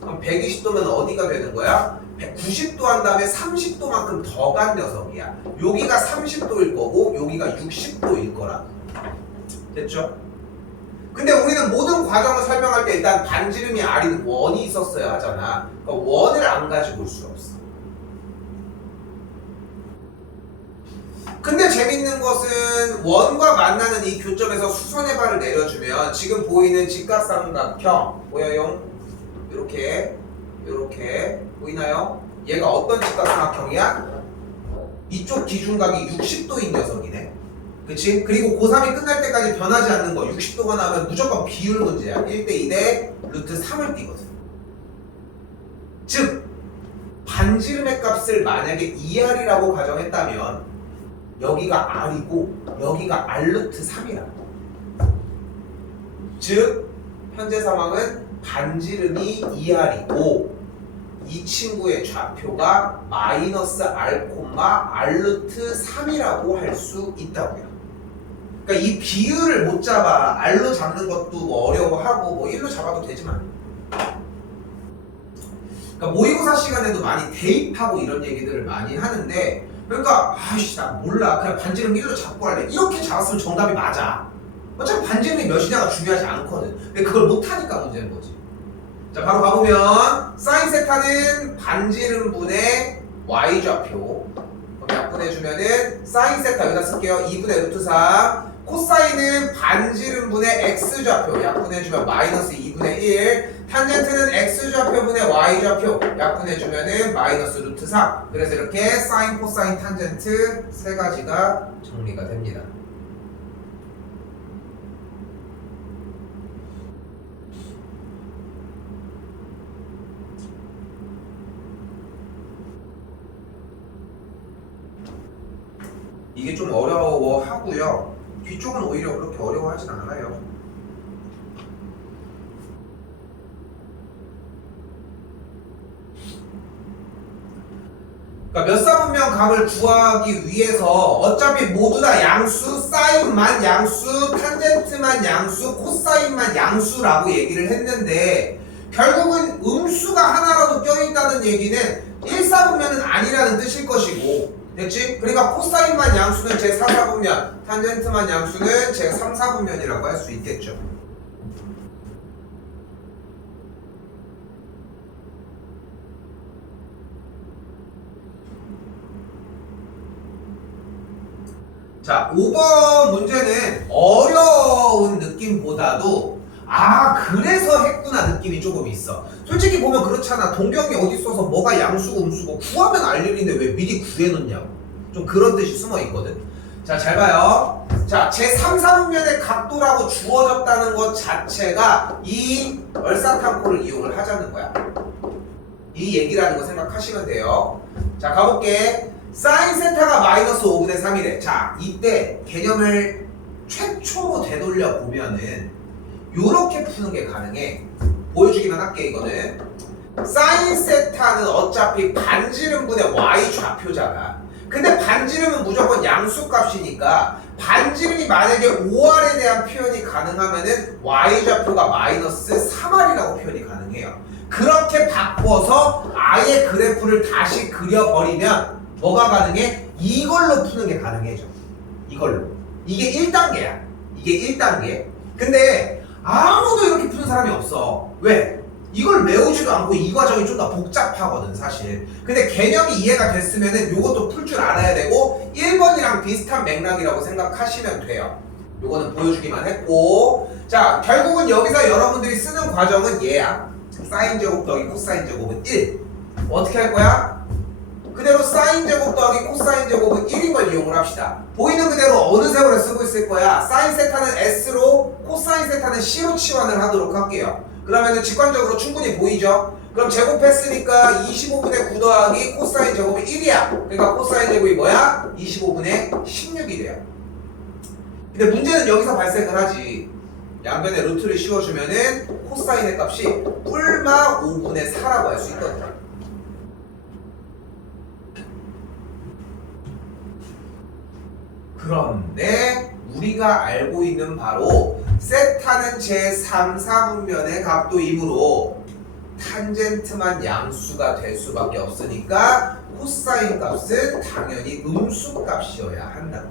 그럼 120도면 어디가 되는 거야? 190도 한 다음에 30도만큼 더 간 녀석이야. 여기가 30도일 거고 여기가 60도일 거라. 됐죠? 근데 우리는 모든 과정을 설명할 때 일단 반지름이 R인 원이 있었어야 하잖아. 그러니까 원을 안 가지고 올 수 없어. 근데 재밌는 것은 원과 만나는 이 교점에서 수선의 발을 내려주면 지금 보이는 직각삼각형 보여요? 이렇게 보이나요? 얘가 어떤 직각삼각형이야? 이쪽 기준각이 60도인 녀석이네. 그치? 그리고 고3이 끝날 때까지 변하지 않는 거, 60도가 나오면 무조건 비율 문제야. 1대2 대 루트 3을 띄거든. 즉 반지름의 값을 만약에 2R이라고 가정했다면 여기가 R이고 여기가 R 루트 3이라고. 즉 현재 상황은 반지름이 2R이고 이 친구의 좌표가 마이너스 R, R 루트 3이라고 할 수 있다고요. 그러니까 이 비율을 못 잡아. R로 잡는 것도 뭐 어려워하고 뭐 1로 잡아도 되지만, 그러니까 모의고사 시간에도 많이 대입하고 이런 얘기들을 많이 하는데, 그러니까 아이씨 나 몰라 그냥 반지름 1로 잡고 할래 이렇게 잡았으면 정답이 맞아. 어차피 반지름이 몇이냐가 중요하지 않거든. 근데 그걸 못하니까 문제인 거지. 자 바로 가보면 사인 세타는 반지름분의 y좌표, 그럼 약분해주면은 사인 세타 여기다 쓸게요. 2분의 루트 3. 코사인은 반지름분의 x좌표, 약분해주면 마이너스 2분의 1. 탄젠트는 x좌표분의 y좌표, 약분해주면은 마이너스 루트 3. 그래서 이렇게 사인, 코사인, 탄젠트 세 가지가 정리가 됩니다. 이게 좀 어려워하고요. 뒤쪽은 오히려 그렇게 어려워하진 않아요. 그러니까 몇 사분면 값을 구하기 위해서 어차피 모두 다 양수, 사인만 양수, 탄젠트만 양수, 코사인만 양수라고 얘기를 했는데 결국은 음수가 하나라도 껴있다는 얘기는 1사분면은 아니라는 뜻일 것이고, 됐지? 그러니까 코사인만 양수는 제4사분면, 탄젠트만 양수는 제3사분면이라고 할 수 있겠죠. 자, 5번 문제는 어려운 느낌보다도 그래서 했구나 느낌이 조금 있어. 솔직히 보면 그렇잖아. 동경이 어디 있어서 뭐가 양수고 음수고 구하면 알 일인데 왜 미리 구해놓냐고. 좀 그런 뜻이 숨어 있거든. 자, 잘 봐요. 자, 제3사분면의 각도라고 주어졌다는 것 자체가 이 얼사탄코를 이용을 하자는 거야. 이 얘기라는 거 생각하시면 돼요. 자, 가볼게. 사인 세타가 마이너스 5분의 3이래. 자, 이때 개념을 최초로 되돌려 보면은 요렇게 푸는 게 가능해. 보여주기만 할게. 이거는 사인 세타는 어차피 반지름분의 y 좌표잖아. 근데 반지름은 무조건 양수값이니까 반지름이 만약에 5r에 대한 표현이 가능하면은 y 좌표가 마이너스 3r이라고 표현이 가능해요. 그렇게 바꿔서 아예 그래프를 다시 그려버리면 뭐가 가능해? 이걸로 푸는 게 가능해져. 이걸로. 이게 1단계야. 이게 1단계. 근데 아무도 이렇게 푸는 사람이 없어. 왜? 이걸 외우지도 않고 이 과정이 좀 더 복잡하거든 사실. 근데 개념이 이해가 됐으면은 요것도 풀 줄 알아야 되고 1번이랑 비슷한 맥락이라고 생각하시면 돼요. 요거는 보여주기만 했고, 자, 결국은 여기서 여러분들이 쓰는 과정은 얘야. 사인 제곱 더하기 코사인 제곱은 1. 어떻게 할 거야? 그대로 사인 제곱 더하기 코사인 제곱은 1인 걸 이용을 합시다. 보이는 그대로 어느 세월에 쓰고 있을 거야? 사인 세타는 S로, 코사인 세타는 C로 치환을 하도록 할게요. 그러면은 직관적으로 충분히 보이죠? 그럼 제곱했으니까 25분의 9 더하기 코사인 제곱이 1이야. 그러니까 코사인 제곱이 뭐야? 25분의 16이 돼요. 근데 문제는 여기서 발생을 하지. 양변에 루트를 씌워주면은 코사인의 값이 뿔마 5분의 4라고 할 수 있거든. 그런데 우리가 알고 있는 바로 세타는 제3, 4분면의 각도이므로 탄젠트만 양수가 될 수밖에 없으니까 코사인 값은 당연히 음수 값이어야 한다.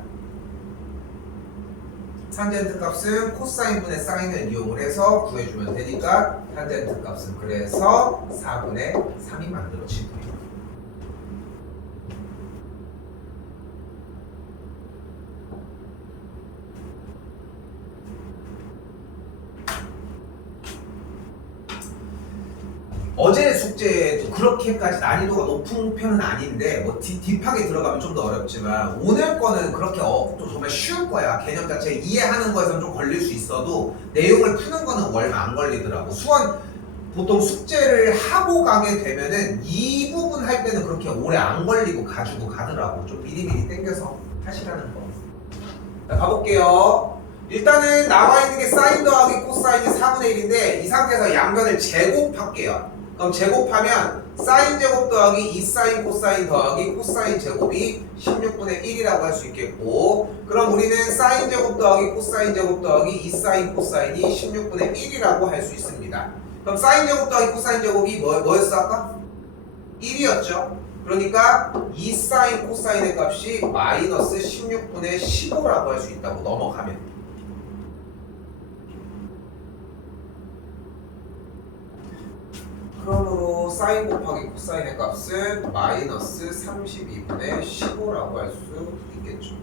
탄젠트 값은 코사인분의 사인을 이용을 해서 구해주면 되니까 탄젠트 값은 그래서 4분의 3이 만들어질 거예요. 어제 숙제도 그렇게까지 난이도가 높은 편은 아닌데 뭐 딥하게 들어가면 좀 더 어렵지만 오늘 거는 그렇게 또 정말 쉬울 거야. 개념 자체 이해하는 거에서는 좀 걸릴 수 있어도 내용을 푸는 거는 얼마 안 걸리더라고. 수원 보통 숙제를 하고 가게 되면은 이 부분 할 때는 그렇게 오래 안 걸리고 가지고 가더라고. 좀 미리미리 땡겨서 하시라는 거. 자, 가볼게요. 일단은 나와 있는 게 사인 더하기 코사인이 4분의 1인데 이 상태에서 양변을 제곱할게요. 그럼 제곱하면 사인 제곱 더하기 2사인 코사인 더하기 코사인 제곱이 16분의 1이라고 할 수 있겠고, 그럼 우리는 사인 제곱 더하기 코사인 제곱 더하기 2사인 코사인이 16분의 1이라고 할 수 있습니다. 그럼 사인 제곱 더하기 코사인 제곱이 뭐였어 아까? 1이었죠. 그러니까 2사인 코사인의 값이 마이너스 16분의 15라고 할 수 있다고 넘어가면. 그러므로 사인 곱하기 코사인의 값은 마이너스 32분의 15라고 할 수 있겠죠.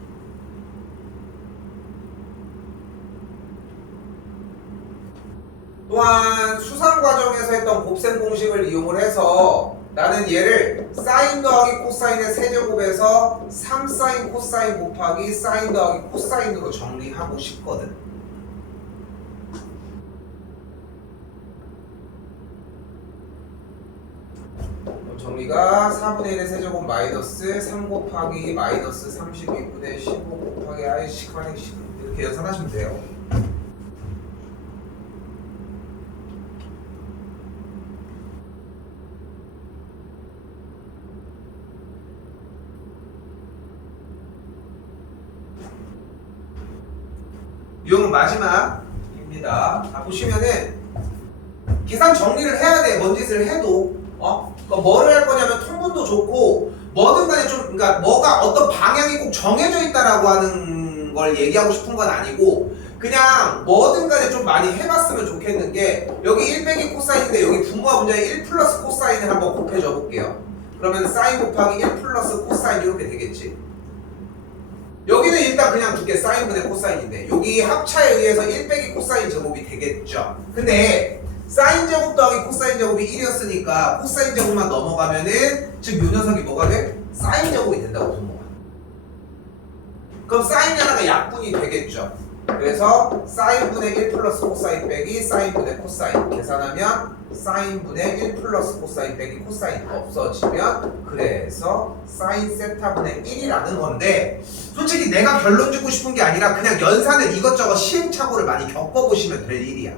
또한 수상 과정에서 했던 곱셈 공식을 이용을 해서 나는 얘를 사인 더하기 코사인의 세제곱에서 3사인 코사인 곱하기 사인 더하기 코사인으로 정리하고 싶거든. 그럼 4분의 1의 세제곱 마이너스 3 곱하기 마이너스 32분의 15 곱하기 i씨 커넥 10 이렇게 연산하시면 돼요. 유형은 마지막입니다. 자, 보시면은 계산 정리를 해야 돼. 뭔 짓을 해도. 그러니까 뭐를 할 거냐면 통분도 좋고 뭐든 간에 좀 그러니까 뭐가 어떤 방향이 꼭 정해져 있다라고 하는 걸 얘기하고 싶은 건 아니고 그냥 뭐든 간에 좀 많이 해봤으면 좋겠는 게 여기 1 빼기 코사인인데 여기 분모와 분자에 1 플러스 코사인을 한번 곱해줘 볼게요. 그러면 사인 곱하기 1 플러스 코사인 이렇게 되겠지. 여기는 일단 그냥 두께 사인분의 코사인인데 여기 합차에 의해서 1 빼기 코사인 제곱이 되겠죠. 근데 사인 제곱 더하기 코사인 제곱이 1이었으니까 코사인 제곱만 넘어가면은 지금 요 녀석이 뭐가 돼? 사인 제곱이 된다고 분모가. 그럼 사인 하나가 약분이 되겠죠. 그래서 사인분의 1 플러스 코사인 빼기 사인분의 코사인 계산하면 사인분의 1 플러스 코사인 빼기 코사인 없어지면 그래서 사인 세타분의 1이라는 건데 솔직히 내가 결론 짓고 싶은 게 아니라 그냥 연산을 이것저것 시행착오를 많이 겪어보시면 될 일이야.